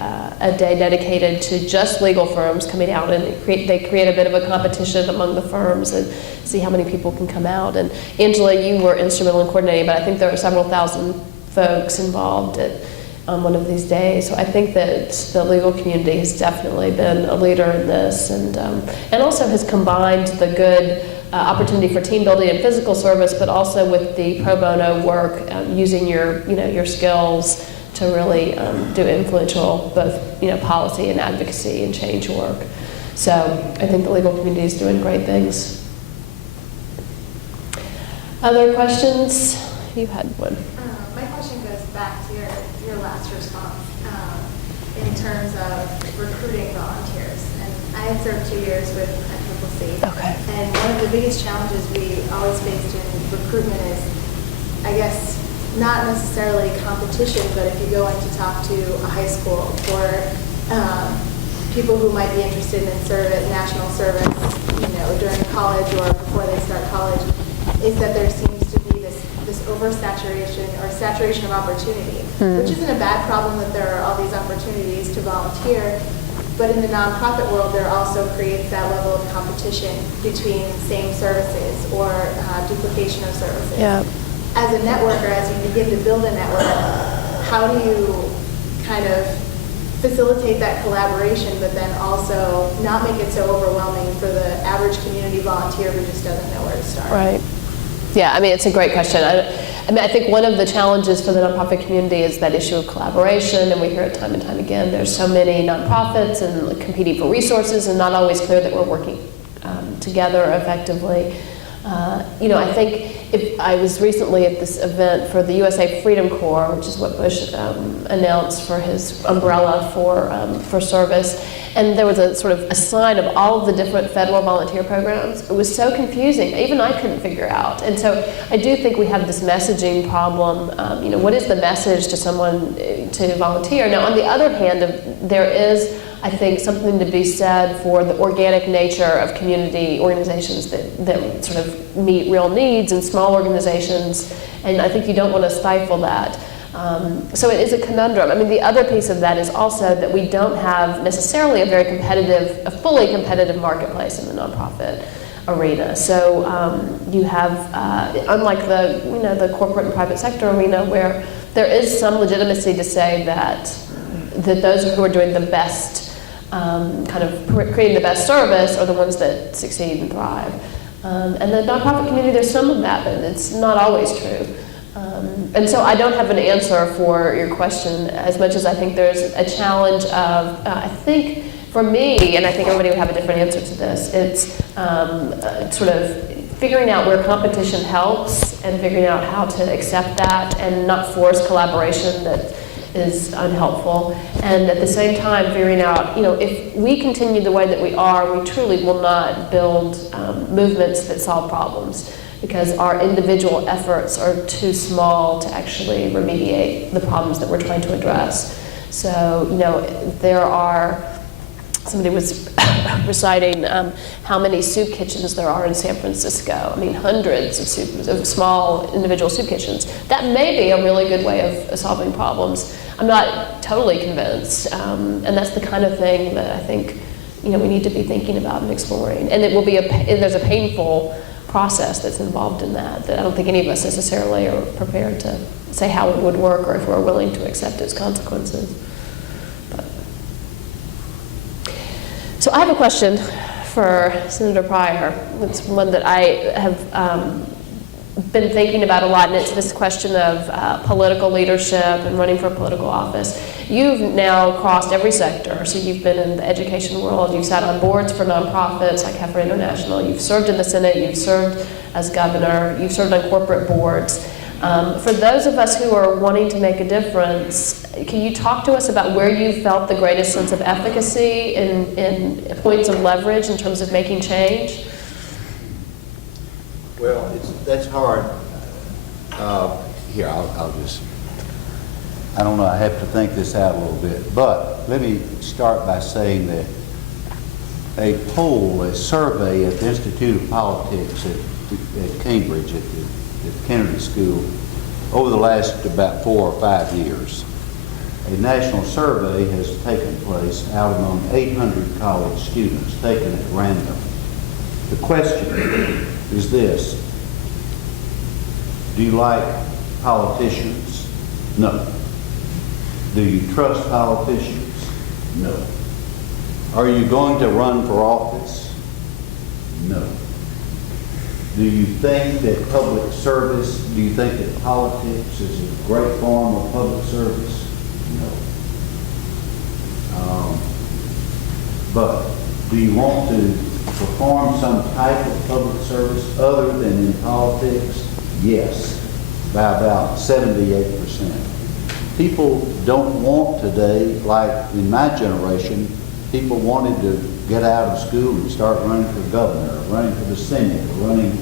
day dedicated to just legal firms coming out, and they create a bit of a competition among the firms and see how many people can come out. And Angela, you were instrumental in coordinating, but I think there are several thousand folks involved at one of these days. So I think that the legal community has definitely been a leader in this, and also has combined the good opportunity for team building and physical service, but also with the pro bono work, using your skills to really do influential both policy and advocacy and change work. So I think the legal community is doing great things. Other questions? You had one. My question goes back to your last response in terms of recruiting volunteers. And I have served 2 years with FCCC. Okay. And one of the biggest challenges we always faced in recruitment is, I guess, not necessarily competition, but if you go in to talk to a high school or people who might be interested in service, national service, during college or before they start college, is that there seems to be this oversaturation or saturation of opportunity, which isn't a bad problem that there are all these opportunities to volunteer, But in the nonprofit world, there also creates that level of competition between same services or duplication of services. Yeah. As a networker, as you begin to build a network, how do you kind of facilitate that collaboration, but then also not make it so overwhelming for the average community volunteer who just doesn't know where to start? Right. Yeah, I mean, it's a great question. I think one of the challenges for the nonprofit community is that issue of collaboration, and we hear it time and time again. There's so many nonprofits and competing for resources, and not always clear that we're working together effectively. I think if I was recently at this event for the USA Freedom Corps, which is what Bush announced for his umbrella for service, and there was a sort of a sign of all of the different federal volunteer programs. It was so confusing. Even I couldn't figure out. And so I do think we have this messaging problem. What is the message to someone to volunteer? Now, on the other hand, there is, I think, something to be said for the organic nature of community organizations that sort of meet real needs, and small organizations, and I think you don't want to stifle that. So it is a conundrum. I mean, the other piece of that is also that we don't have necessarily a fully competitive marketplace in the nonprofit arena. So you have, unlike the corporate and private sector arena, where there is some legitimacy to say that those who are doing the best, kind of creating the best service, are the ones that succeed and thrive. And the nonprofit community, there's some of that, but it's not always true. And so I don't have an answer for your question, as much as I think there's a challenge of, I think for me, and I think everybody would have a different answer to this, it's sort of figuring out where competition helps and figuring out how to accept that and not force collaboration that is unhelpful. And at the same time, figuring out, if we continue the way that we are, we truly will not build movements that solve problems, because our individual efforts are too small to actually remediate the problems that we're trying to address. So, somebody was reciting how many soup kitchens there are in San Francisco. I mean, hundreds of small individual soup kitchens. That may be a really good way of solving problems. I'm not totally convinced, and that's the kind of thing that I think we need to be thinking about and exploring. And it will be there's a painful process that's involved in that I don't think any of us necessarily are prepared to say how it would work, or if we're willing to accept its consequences. So I have a question for Senator Pryor. It's one that I have been thinking about a lot, and it's this question of political leadership and running for political office. You've now crossed every sector, so you've been in the education world, you've sat on boards for nonprofits like Heifer International, you've served in the Senate, you've served as governor, you've served on corporate boards. For those of us who are wanting to make a difference, can you talk to us about where you felt the greatest sense of efficacy in points of leverage in terms of making change? Well, that's hard. I don't know, I have to think this out a little bit. But let me start by saying that a poll, a survey at the Institute of Politics at Cambridge, at the Kennedy School, over the last about 4 or 5 years, a national survey has taken place out among 800 college students, taken at random. The question is this: do you like politicians? No. Do you trust politicians? No. Are you going to run for office? No. Do you think that public service, do you think that politics is a great form of public service? No. But do you want to perform some type of public service other than in politics? Yes, by about 78%. People don't want today, like in my generation, people wanted to get out of school and start running for governor, or running for the Senate, or running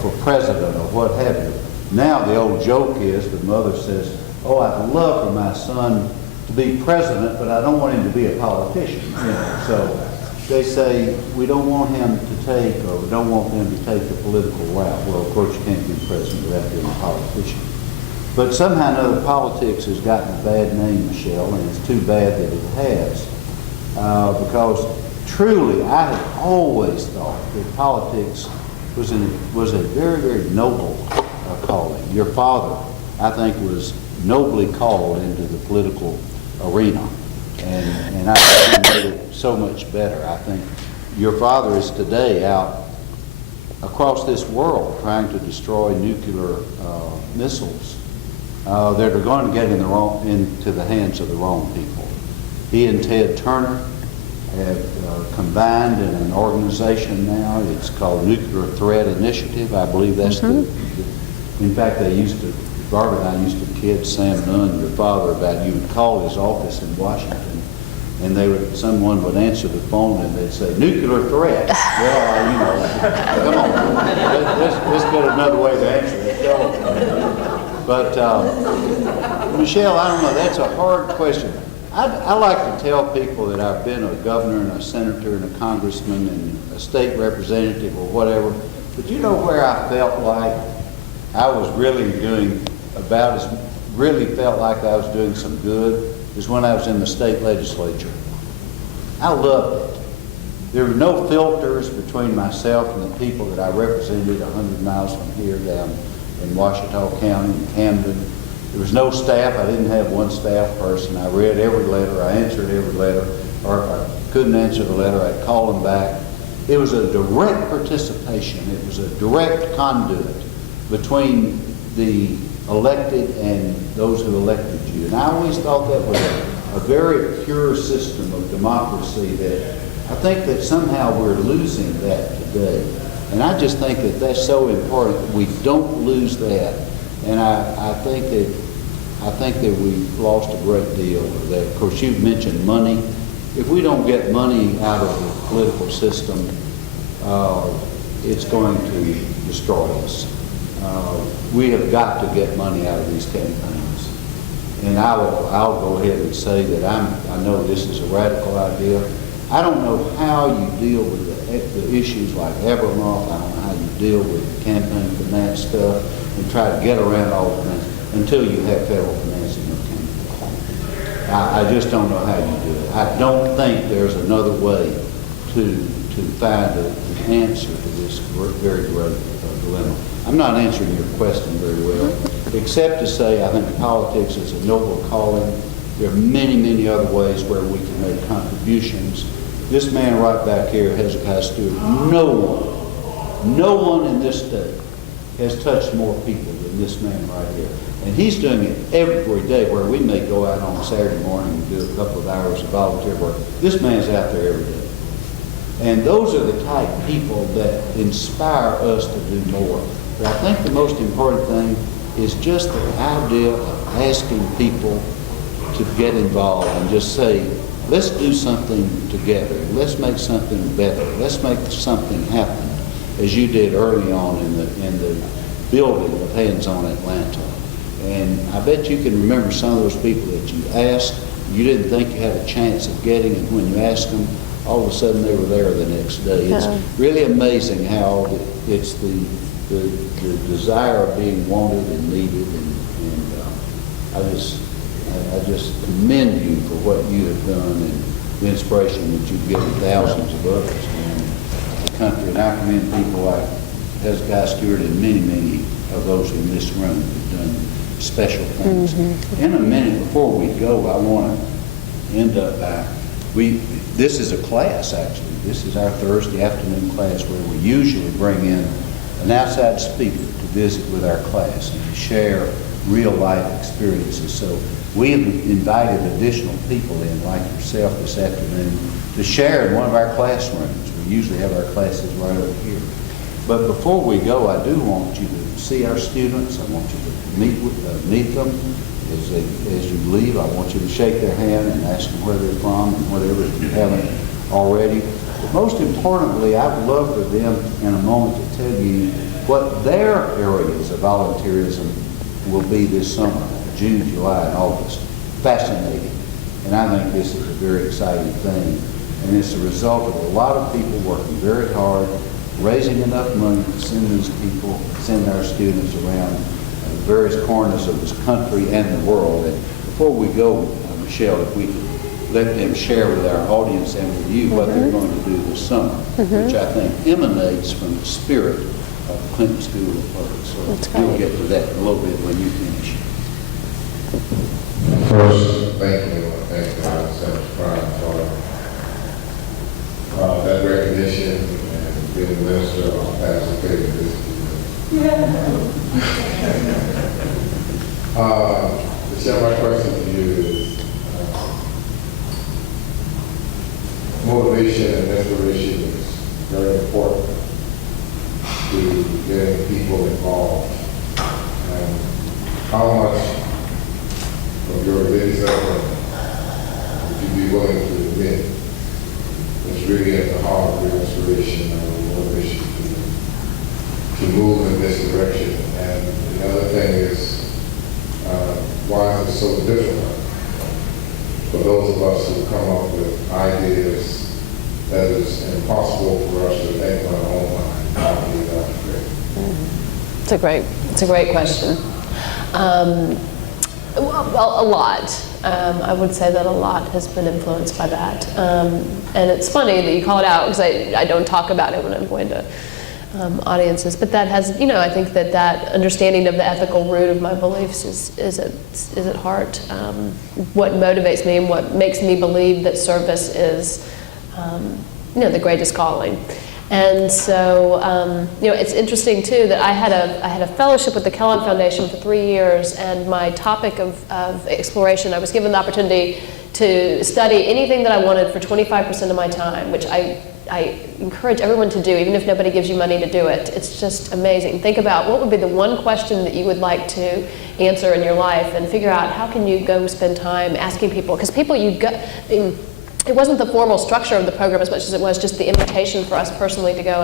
for president, or what have you. Now the old joke is, the mother says, oh, I'd love for my son to be president, but I don't want him to be a politician. So they say, we don't want him to take, or we don't want them to take the political route. Well, of course, you can't be president without being a politician. But somehow or another, politics has gotten a bad name, Michelle, and it's too bad that it has. because truly, I have always thought that politics was a very, very noble calling. Your father, I think, was nobly called into the political arena, and I think he made it so much better. I think your father is today out across this world trying to destroy nuclear missiles that are going to get into the hands of the wrong people. He and Ted Turner have combined in an organization now. It's called Nuclear Threat Initiative. I believe that's in fact, Barbara and I used to kid Sam Nunn, your father, about you would call his office in Washington, and someone would answer the phone and they'd say, "Nuclear threat." Well, come on, let's get another way to answer it. But Michelle, I don't know, that's a hard question. I like to tell people that I've been a governor and a senator and a congressman and a state representative or whatever, but you know where I felt like I was really felt like I was doing some good is when I was in the state legislature. I loved it. There were no filters between myself and the people that I represented 100 miles from here down in Washita County and Camden. There was no staff. I didn't have one staff person. I read every letter. I answered every letter. Or if I couldn't answer the letter, I'd call them back. It was a direct participation. It was a direct conduit between the elected and those who elected you. And I always thought that was a very pure system of democracy that I think that somehow we're losing that today. And I just think that that's so important that we don't lose that. And I think that we've lost a great deal of that. Of course, you've mentioned money. If we don't get money out of the political system, it's going to destroy us. We have got to get money out of these campaigns. And I'll go ahead and say that I know this is a radical idea. I don't know how you deal with the issues like Abramoff. I don't know how you deal with the campaign finance stuff and try to get around all of that until you have federal financing of campaigns. I just don't know how you do it. I don't think there's another way to find an answer to this very great dilemma. I'm not answering your question very well, except to say I think politics is a noble calling. There are many, many other ways where we can make contributions. This man right back here, Hezekiah Stewart, no one in this state has touched more people than this man right here. And he's doing it every day, where we may go out on Saturday morning and do a couple of hours of volunteer work. This man's out there every day. And those are the type of people that inspire us to do more. But I think the most important thing is just the idea of asking people to get involved and just say, let's do something together. Let's make something better. Let's make something happen, as you did early on in the building of Hands On Atlanta. And I bet you can remember some of those people that you asked. You didn't think you had a chance of getting, and when you asked them, all of a sudden they were there the next day. It's really amazing how it's the desire of being wanted and needed, and I just commend you for what you have done and the inspiration that you've given thousands of others around the country. And I commend people like Hezekiah Stewart and many, many of those in this room who've done special things. In a minute, before we go, I want to end up by, this is a class actually. This is our Thursday afternoon class where we usually bring in an outside speaker to visit with our class and to share real life experiences. So we have invited additional people in, like yourself this afternoon, to share in one of our classrooms. We usually have our classes right over here. But before we go, I do want you to see our students. I want you to meet them as you leave. I want you to shake their hand and ask them where they're from and whatever, if you haven't already. But most importantly, I'd love for them in a moment to tell you what their areas of volunteerism will be this summer, June, July, and August. Fascinating. And I think this is a very exciting thing. And it's a result of a lot of people working very hard, raising enough money to send our students around various corners of this country and the world. And before we go, Michelle, if we could let them share with our audience and with you what they're going to do this summer, which I think emanates from the spirit of the Clinton School of Public Service. We'll get to that in a little bit when you finish. First, thank you, Senator Prime, for that recognition and being a minister on Pastor Katie this year. So my question to you is, motivation and inspiration is very important to getting people involved. And how much of your religious upbringing would you be willing to admit is really at the heart of your inspiration and motivation to move in this direction? And the other thing is, why is it so difficult for those of us who come up with ideas that is impossible for us to think on our own mind? How do we do that? It's a great question. Well, a lot. I would say that a lot has been influenced by that. And it's funny that you call it out because I don't talk about it when I'm going to audiences, but that has, I think that understanding of the ethical root of my beliefs is at heart. What motivates me and what makes me believe that service is, the greatest calling. And so, it's interesting too that I had a fellowship with the Kellogg Foundation for 3 years, and my topic of exploration, I was given the opportunity to study anything that I wanted for 25% of my time, which I encourage everyone to do, even if nobody gives you money to do it. It's just amazing. Think about what would be the one question that you would like to answer in your life, and figure out how can you go spend time asking people, because people it wasn't the formal structure of the program as much as it was just the invitation for us personally to go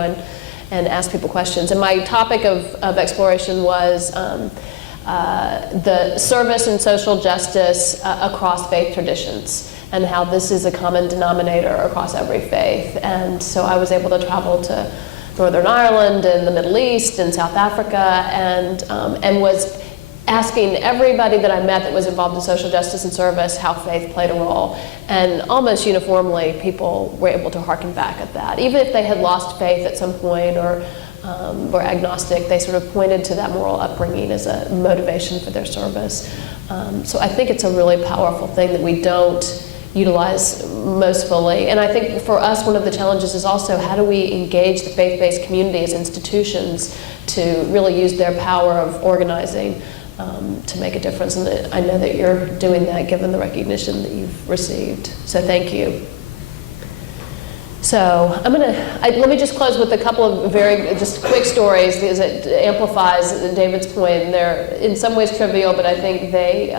and ask people questions. And my topic of exploration was the service and social justice across faith traditions, and how this is a common denominator across every faith. And so I was able to travel to Northern Ireland and the Middle East and South Africa, and was asking everybody that I met that was involved in social justice and service how faith played a role. And almost uniformly, people were able to hearken back at that. Even if they had lost faith at some point or were agnostic, they sort of pointed to that moral upbringing as a motivation for their service. So I think it's a really powerful thing that we don't utilize most fully. And I think for us, one of the challenges is also how do we engage the faith-based community as institutions to really use their power of organizing to make a difference. And I know that you're doing that given the recognition that you've received. So thank you. So let me just close with a couple of just quick stories, because it amplifies David's point. And they're in some ways trivial, but I think they,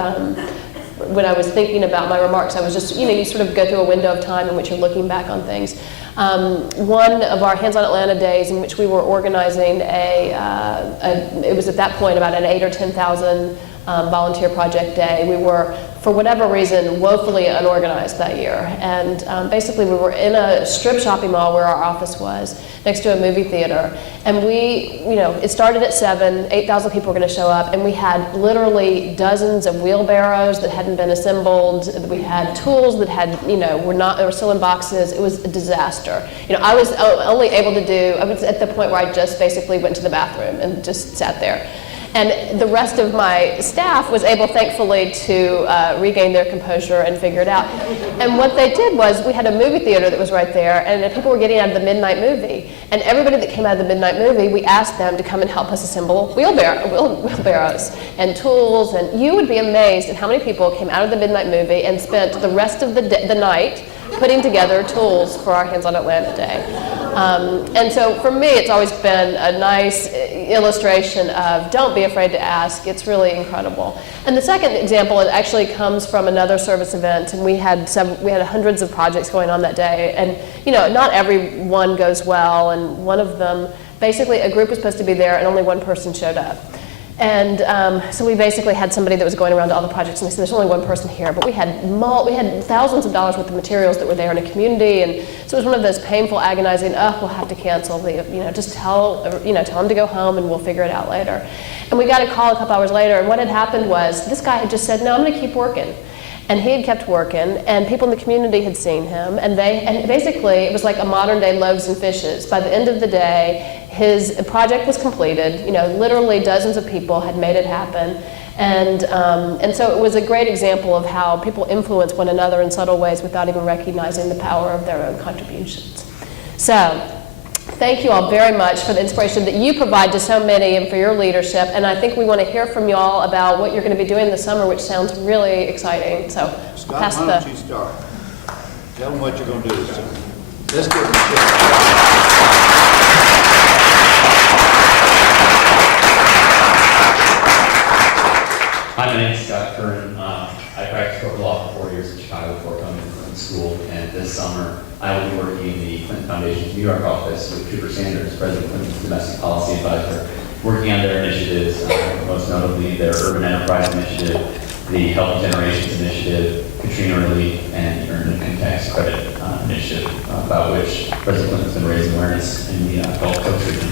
when I was thinking about my remarks, I was just, you sort of go through a window of time in which you're looking back on things. One of our Hands on Atlanta days in which we were organizing it was at that point about an 8,000 or 10,000 volunteer project day. We were, for whatever reason, woefully unorganized that year. And basically we were in a strip shopping mall where our office was, next to a movie theater. And it started at 7, 8,000 people were going to show up, and we had literally dozens of wheelbarrows that hadn't been assembled. We had tools that they were still in boxes. It was a disaster. I was only able to I was at the point where I just basically went to the bathroom and just sat there. And the rest of my staff was able, thankfully, to regain their composure and figure it out. And what they did was, we had a movie theater that was right there, and people were getting out of the midnight movie. And everybody that came out of the midnight movie, we asked them to come and help us assemble wheelbarrows and tools. And you would be amazed at how many people came out of the midnight movie and spent the rest of the night putting together tools for our Hands on Atlanta Day. And so for me, it's always been a nice illustration of don't be afraid to ask. It's really incredible. And the second example, it actually comes from another service event, and we had hundreds of projects going on that day. And not every one goes well, and one of them, basically a group was supposed to be there and only one person showed up. And so we basically had somebody that was going around to all the projects, and they said, there's only one person here. But we had thousands of dollars worth of materials that were there in a community, and so it was one of those painful, agonizing, we'll have to cancel. Just tell them to go home, and we'll figure it out later. And we got a call a couple hours later, and what had happened was this guy had just said, no, I'm going to keep working. And he had kept working, and people in the community had seen him, and basically it was like a modern day loaves and fishes. By the end of the day, his project was completed. Literally dozens of people had made it happen. And so it was a great example of how people influence one another in subtle ways without even recognizing the power of their own contributions. So, thank you all very much for the inspiration that you provide to so many and for your leadership. And I think we want to hear from you all about what you're going to be doing this summer, which sounds really exciting. So, Scott, pass why the... don't you start? Tell them what you're going to do this summer. Let's give them a Hi, my name is Scott Curran. I practiced corporate law for 4 years in Chicago before coming to Clinton School, and this summer I will be working in the Clinton Foundation's New York office with Trooper Sanders, President Clinton's domestic policy advisor, working on their initiatives, most notably their Urban Enterprise Initiative, the Healthy Generations Initiative, Katrina Relief, and the Earned Income Tax Credit Initiative, about which President Clinton's been raising awareness in the Gulf Coast region.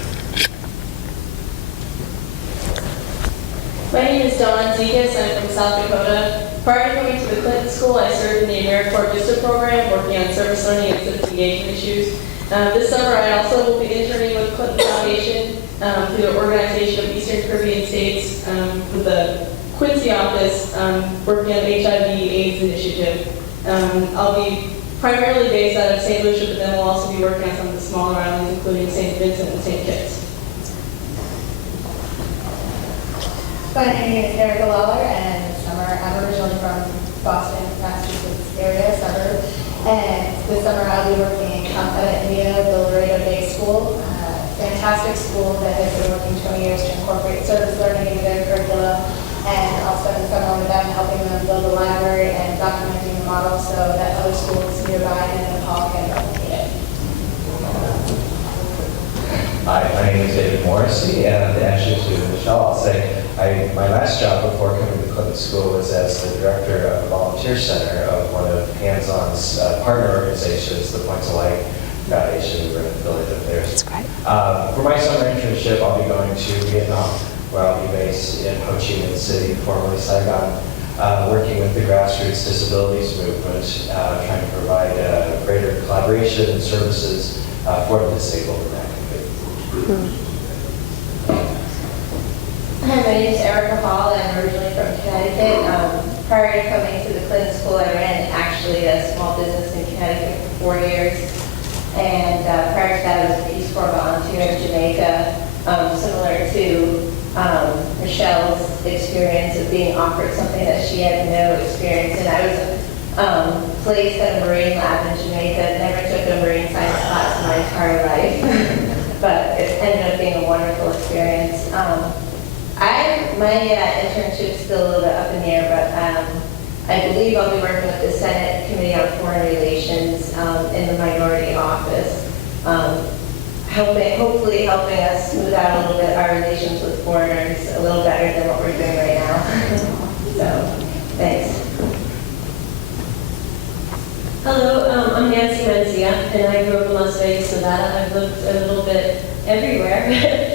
My name is Dawn Zekas. I'm from South Dakota. Prior to coming to the Clinton School, I served in the AmeriCorps Vista program, working on service learning and civic engagement issues. This summer, I also will be interning with Clinton Foundation through the Organization of Eastern Caribbean States with the Quincy office, working on the HIV/AIDS initiative. I'll be primarily based out of St. Lucia, but then we'll also be working on some of the smaller islands, including St. Vincent and St. Kitts. My name is Erica Lawler, and this summer I'm originally from Boston, Massachusetts area, suburb. And this summer I'll be working outside of India, the Laredo Day School. Fantastic school that has been working 20 years to incorporate service learning into their curricula. And I'll spend the summer with them helping them build a library and documenting the model so that other schools nearby in Nepal can replicate it. Hi, my name is David Morrissey, and actually to Michelle, I'll say my last job before coming to Clinton School was as the director of the volunteer center of one of Hands-On's partner organizations, the Points of Light Foundation. We were an affiliate of theirs. That's great. For my summer internship, I'll be going to Vietnam, where I'll be based in Ho Chi Minh City, formerly Saigon, working with the grassroots disabilities movement, trying to provide greater collaboration and services for the disabled in that community. Hi, my name is Erica Hall, and I'm originally from Connecticut. Prior to coming to the Clinton School, I ran actually a small business in Connecticut for 4 years. And prior to that, I was a Peace Corps volunteer in Jamaica, similar to Michelle's experience of being offered something that she had no experience in. I was placed at a Marine lab in Jamaica, never took a Marine science class in my entire life, but it ended up being a wonderful experience. My internship's still a little bit up in the air, but I believe I'll be working with the Senate Committee on Foreign Relations in the minority office, hopefully helping us smooth out a little bit our relations with foreigners a little better than what we're doing right now. So, thanks. Hello, I'm Nancy Mencia, and I grew up in Las Vegas, Nevada. I've lived a little bit everywhere, and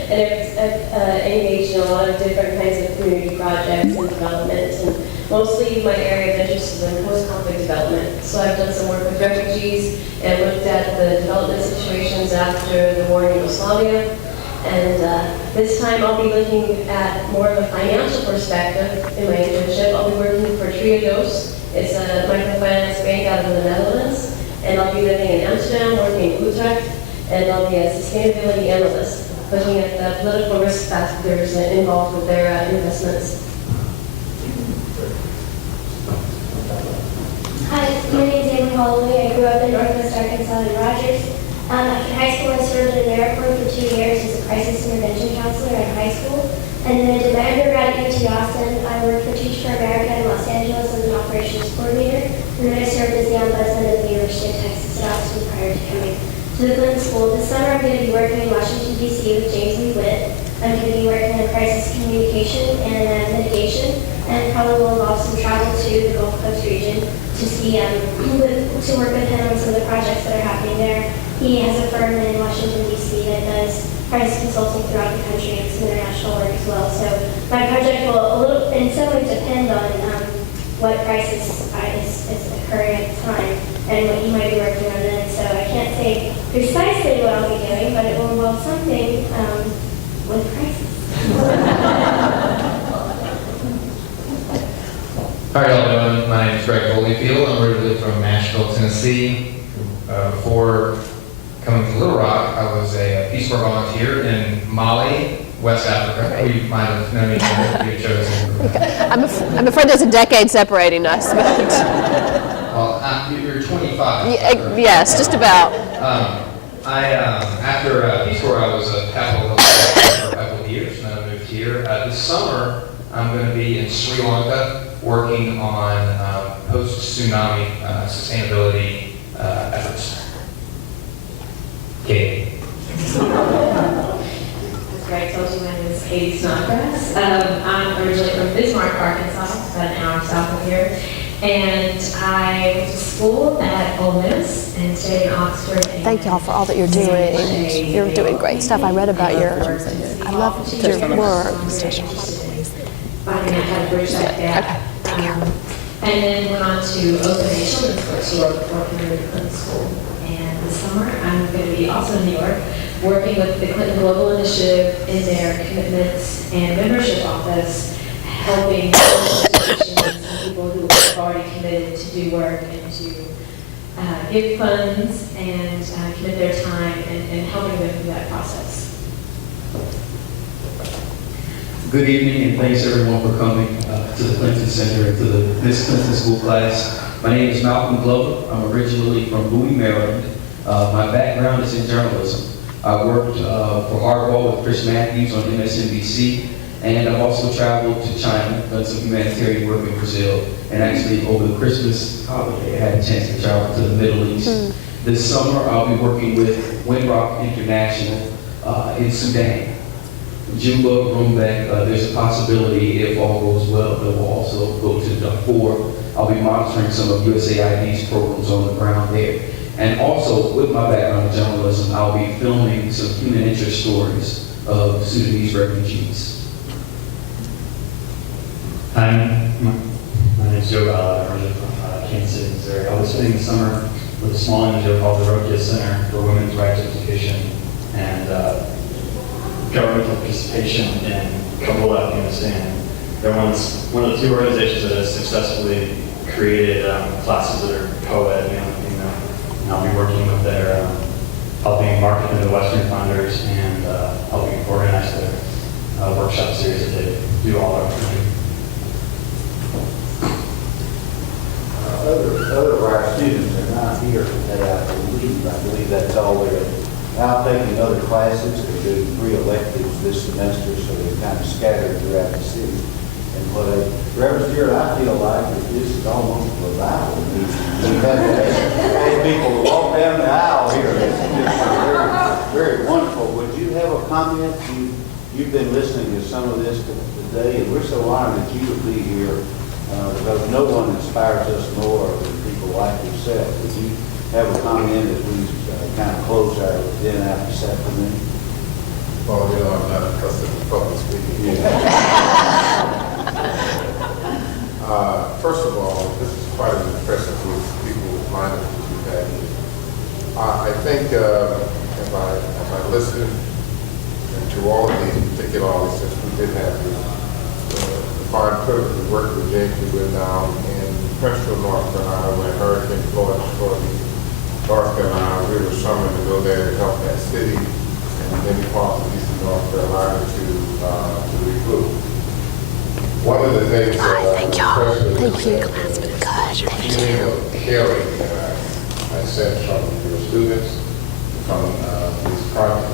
at any age, a lot of different kinds of community projects and development, and mostly my area of interest is in post-conflict development. So I've done some work with refugees and looked at the development situations after the war in Yugoslavia. And this time I'll be looking at more of a financial perspective in my internship. I'll be working for Triodos. It's a microfinance bank out of the Netherlands. And I'll be living in Amsterdam, working in Utrecht, and I'll be a sustainability analyst, looking at the political risk factors involved with their investments. Hi, my name is Amy Holloway. I grew up in Northwest Arkansas in Rogers. After high school, I served in AmeriCorps for 2 years as a crisis intervention counselor at high school. And then I did my undergrad at UT Austin. I worked for Teach for America in Los Angeles as an operations coordinator. And then I served as the ombudsman at the University of Texas at Austin prior to coming to the Clinton School. This summer, I'm going to be working in Washington, D.C. with James Lee Witt. I'm going to be working on crisis communication and mitigation, and probably will involve some travel to the Gulf Coast region to see, to work with him on some of the projects that are happening there. He has a firm in Washington, D.C. that does crisis consulting throughout the country and some international work as well. So my project will in some ways depend on what crisis is occurring at the time and what you might be working on then. So I can't say precisely what I'll be doing, but it will involve something with crisis. How are y'all doing? My name is Greg Holyfield. I'm originally from Nashville, Tennessee. Before coming to Little Rock, I was a Peace Corps volunteer in Mali, West Africa. You might have known each other if you chose. I'm afraid there's a decade separating us. But Well, you're 25. yes, just about. After Peace Corps, I was a Capitol Hill for a couple of years, and then I moved here. This summer, I'm going to be in Sri Lanka working on post-tsunami sustainability efforts. Katie. As Greg told you, my name is Katie Snodgrass. I'm originally from Bismarck, Arkansas, about an hour south of here. And I went to school at Ole Miss and stayed in Oxford. Thank y'all for all that you're doing. You're doing great stuff. I read about I love your work. Finding out how to bridge that gap. And then went on to open a children's bookstore before coming to Clinton School. And this summer, I'm going to be also in New York, working with the Clinton Global Initiative in their commitments and membership office, helping institutions and people who have already committed to do work and to give funds and commit their time and helping them through that process. Good evening, and thanks everyone for coming to the Clinton Center and to this Clinton School class. My name is Malcolm Glover. I'm originally from Bowie, Maryland. My background is in journalism. I worked for Hardball with Chris Matthews on MSNBC, and I've also traveled to China, done some humanitarian work in Brazil, and actually over the Christmas holiday, I had a chance to travel to the Middle East. This summer, I'll be working with Windrock International in Sudan. Juba, Rumbek, there's a possibility, if all goes well, that we'll also go to Darfur. I'll be monitoring some of USAID's programs on the ground there. And also, with my background in journalism, I'll be filming some human interest stories of Sudanese refugees. Hi, my name is Joe Ballard. I'm originally from Kansas City, Missouri. I'll be spending the summer with a small NGO called the Rokia Center for Women's Rights Education and governmental participation in Kabul, Afghanistan. They're one of the two organizations that has successfully created classes that are co-ed, male and female. And I'll be working with their, helping market them to Western funders and helping organize their workshop series that they do all over the country. Other of our students are not here today, I believe. I believe that's all they're out taking other classes. They're doing 3 electives this semester, so they're kind of scattered throughout the city. And what Reverend Stewart, I feel like that this is almost a revival meeting. We've had people walk down the aisle here. It's very, very wonderful. Would you have a comment? You've been listening to some of this today, and we're so honored that you would be here. Because no one inspires us more than people like yourself. Would you have a comment as we kind of close our dinner out this afternoon? Well, you know, I'm not accustomed to public speaking. First of all, this is quite an impressive group of people with minor that you've had here. I think if I listen to all of these, particularly all these, since we did have this, fine privilege to work with James. We were down in Princeton, North Carolina, when Hurricane Florence destroyed North Carolina. We were summoned to go there to help that city and many parts of eastern North Carolina to regroup. One of the things Thank you. the feeling of caring I sense from your students, from these projects.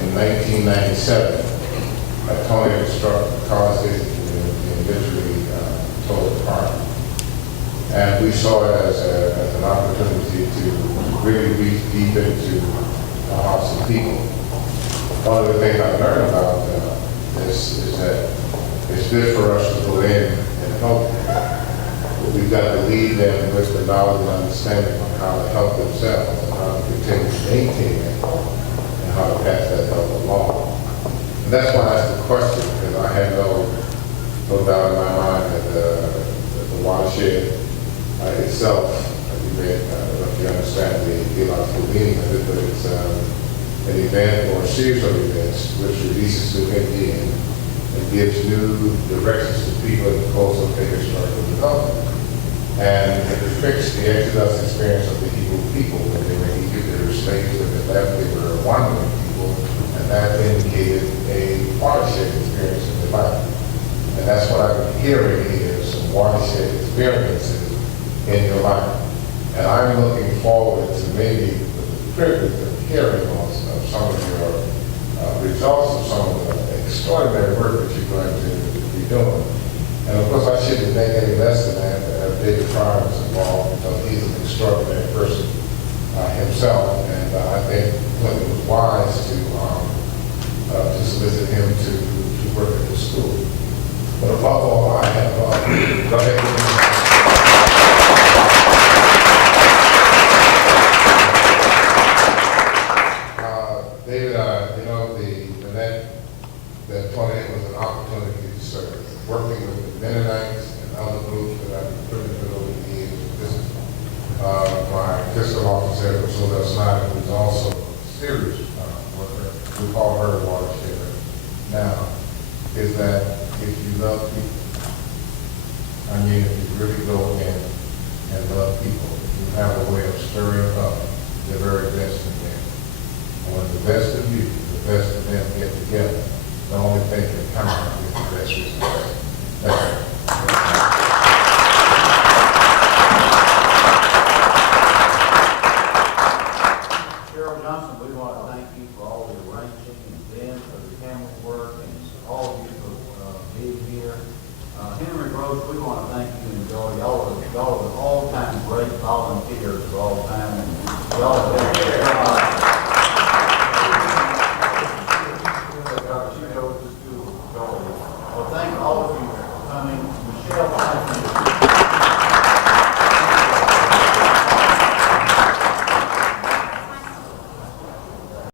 In 1997, Tony struck car station and literally tore it apart. And we saw it as an opportunity to really reach deep into the hearts of people. One of the things I learned about this is that it's good for us to go in and help them. But we've got to lead them with the knowledge and understanding of how to help themselves and how to continue to maintain it and how to pass that help along. And that's why I asked the question, because I had no doubt in my mind that it's an event or a series of events which releases new ideas and gives new directions to people in the course of their historical development. And it depicts the Exodus experience of the Hebrew people when they were in Egypt, they were slaves, when they left, they were wandering people, and that indicated a watershed experience in their life. And that's what I've been hearing here, some watershed experiences in your life. And I'm looking forward to maybe the privilege of hearing of some of your results of some of the extraordinary work that you're going to be doing. And of course, I shouldn't think any less than that to have David Pryor involved, because he's an extraordinary person himself. And I think it was wise to solicit him to work at the school. But above all, I have, go ahead. David, you know, that 28 was an opportunity to serve. Working with the Mennonites and other groups that I've been privileged with over the years. This is my fiscal officer, Priscilla Snyder, who's also a serious worker. We call her watershed now. Is that if you love people, I mean, if you really go in and love people, you have a way of stirring up the very best in them. And when the best of you, the best of them get together, the only thing that can come out is the best result. Thank you. Cheryl Johnson, we want to thank you for all the arranging and Ben for the camera work and all of you for being here. Henry Rose, we want to thank you and Joy. Y'all are the all-time great volunteers of all time. And y'all have been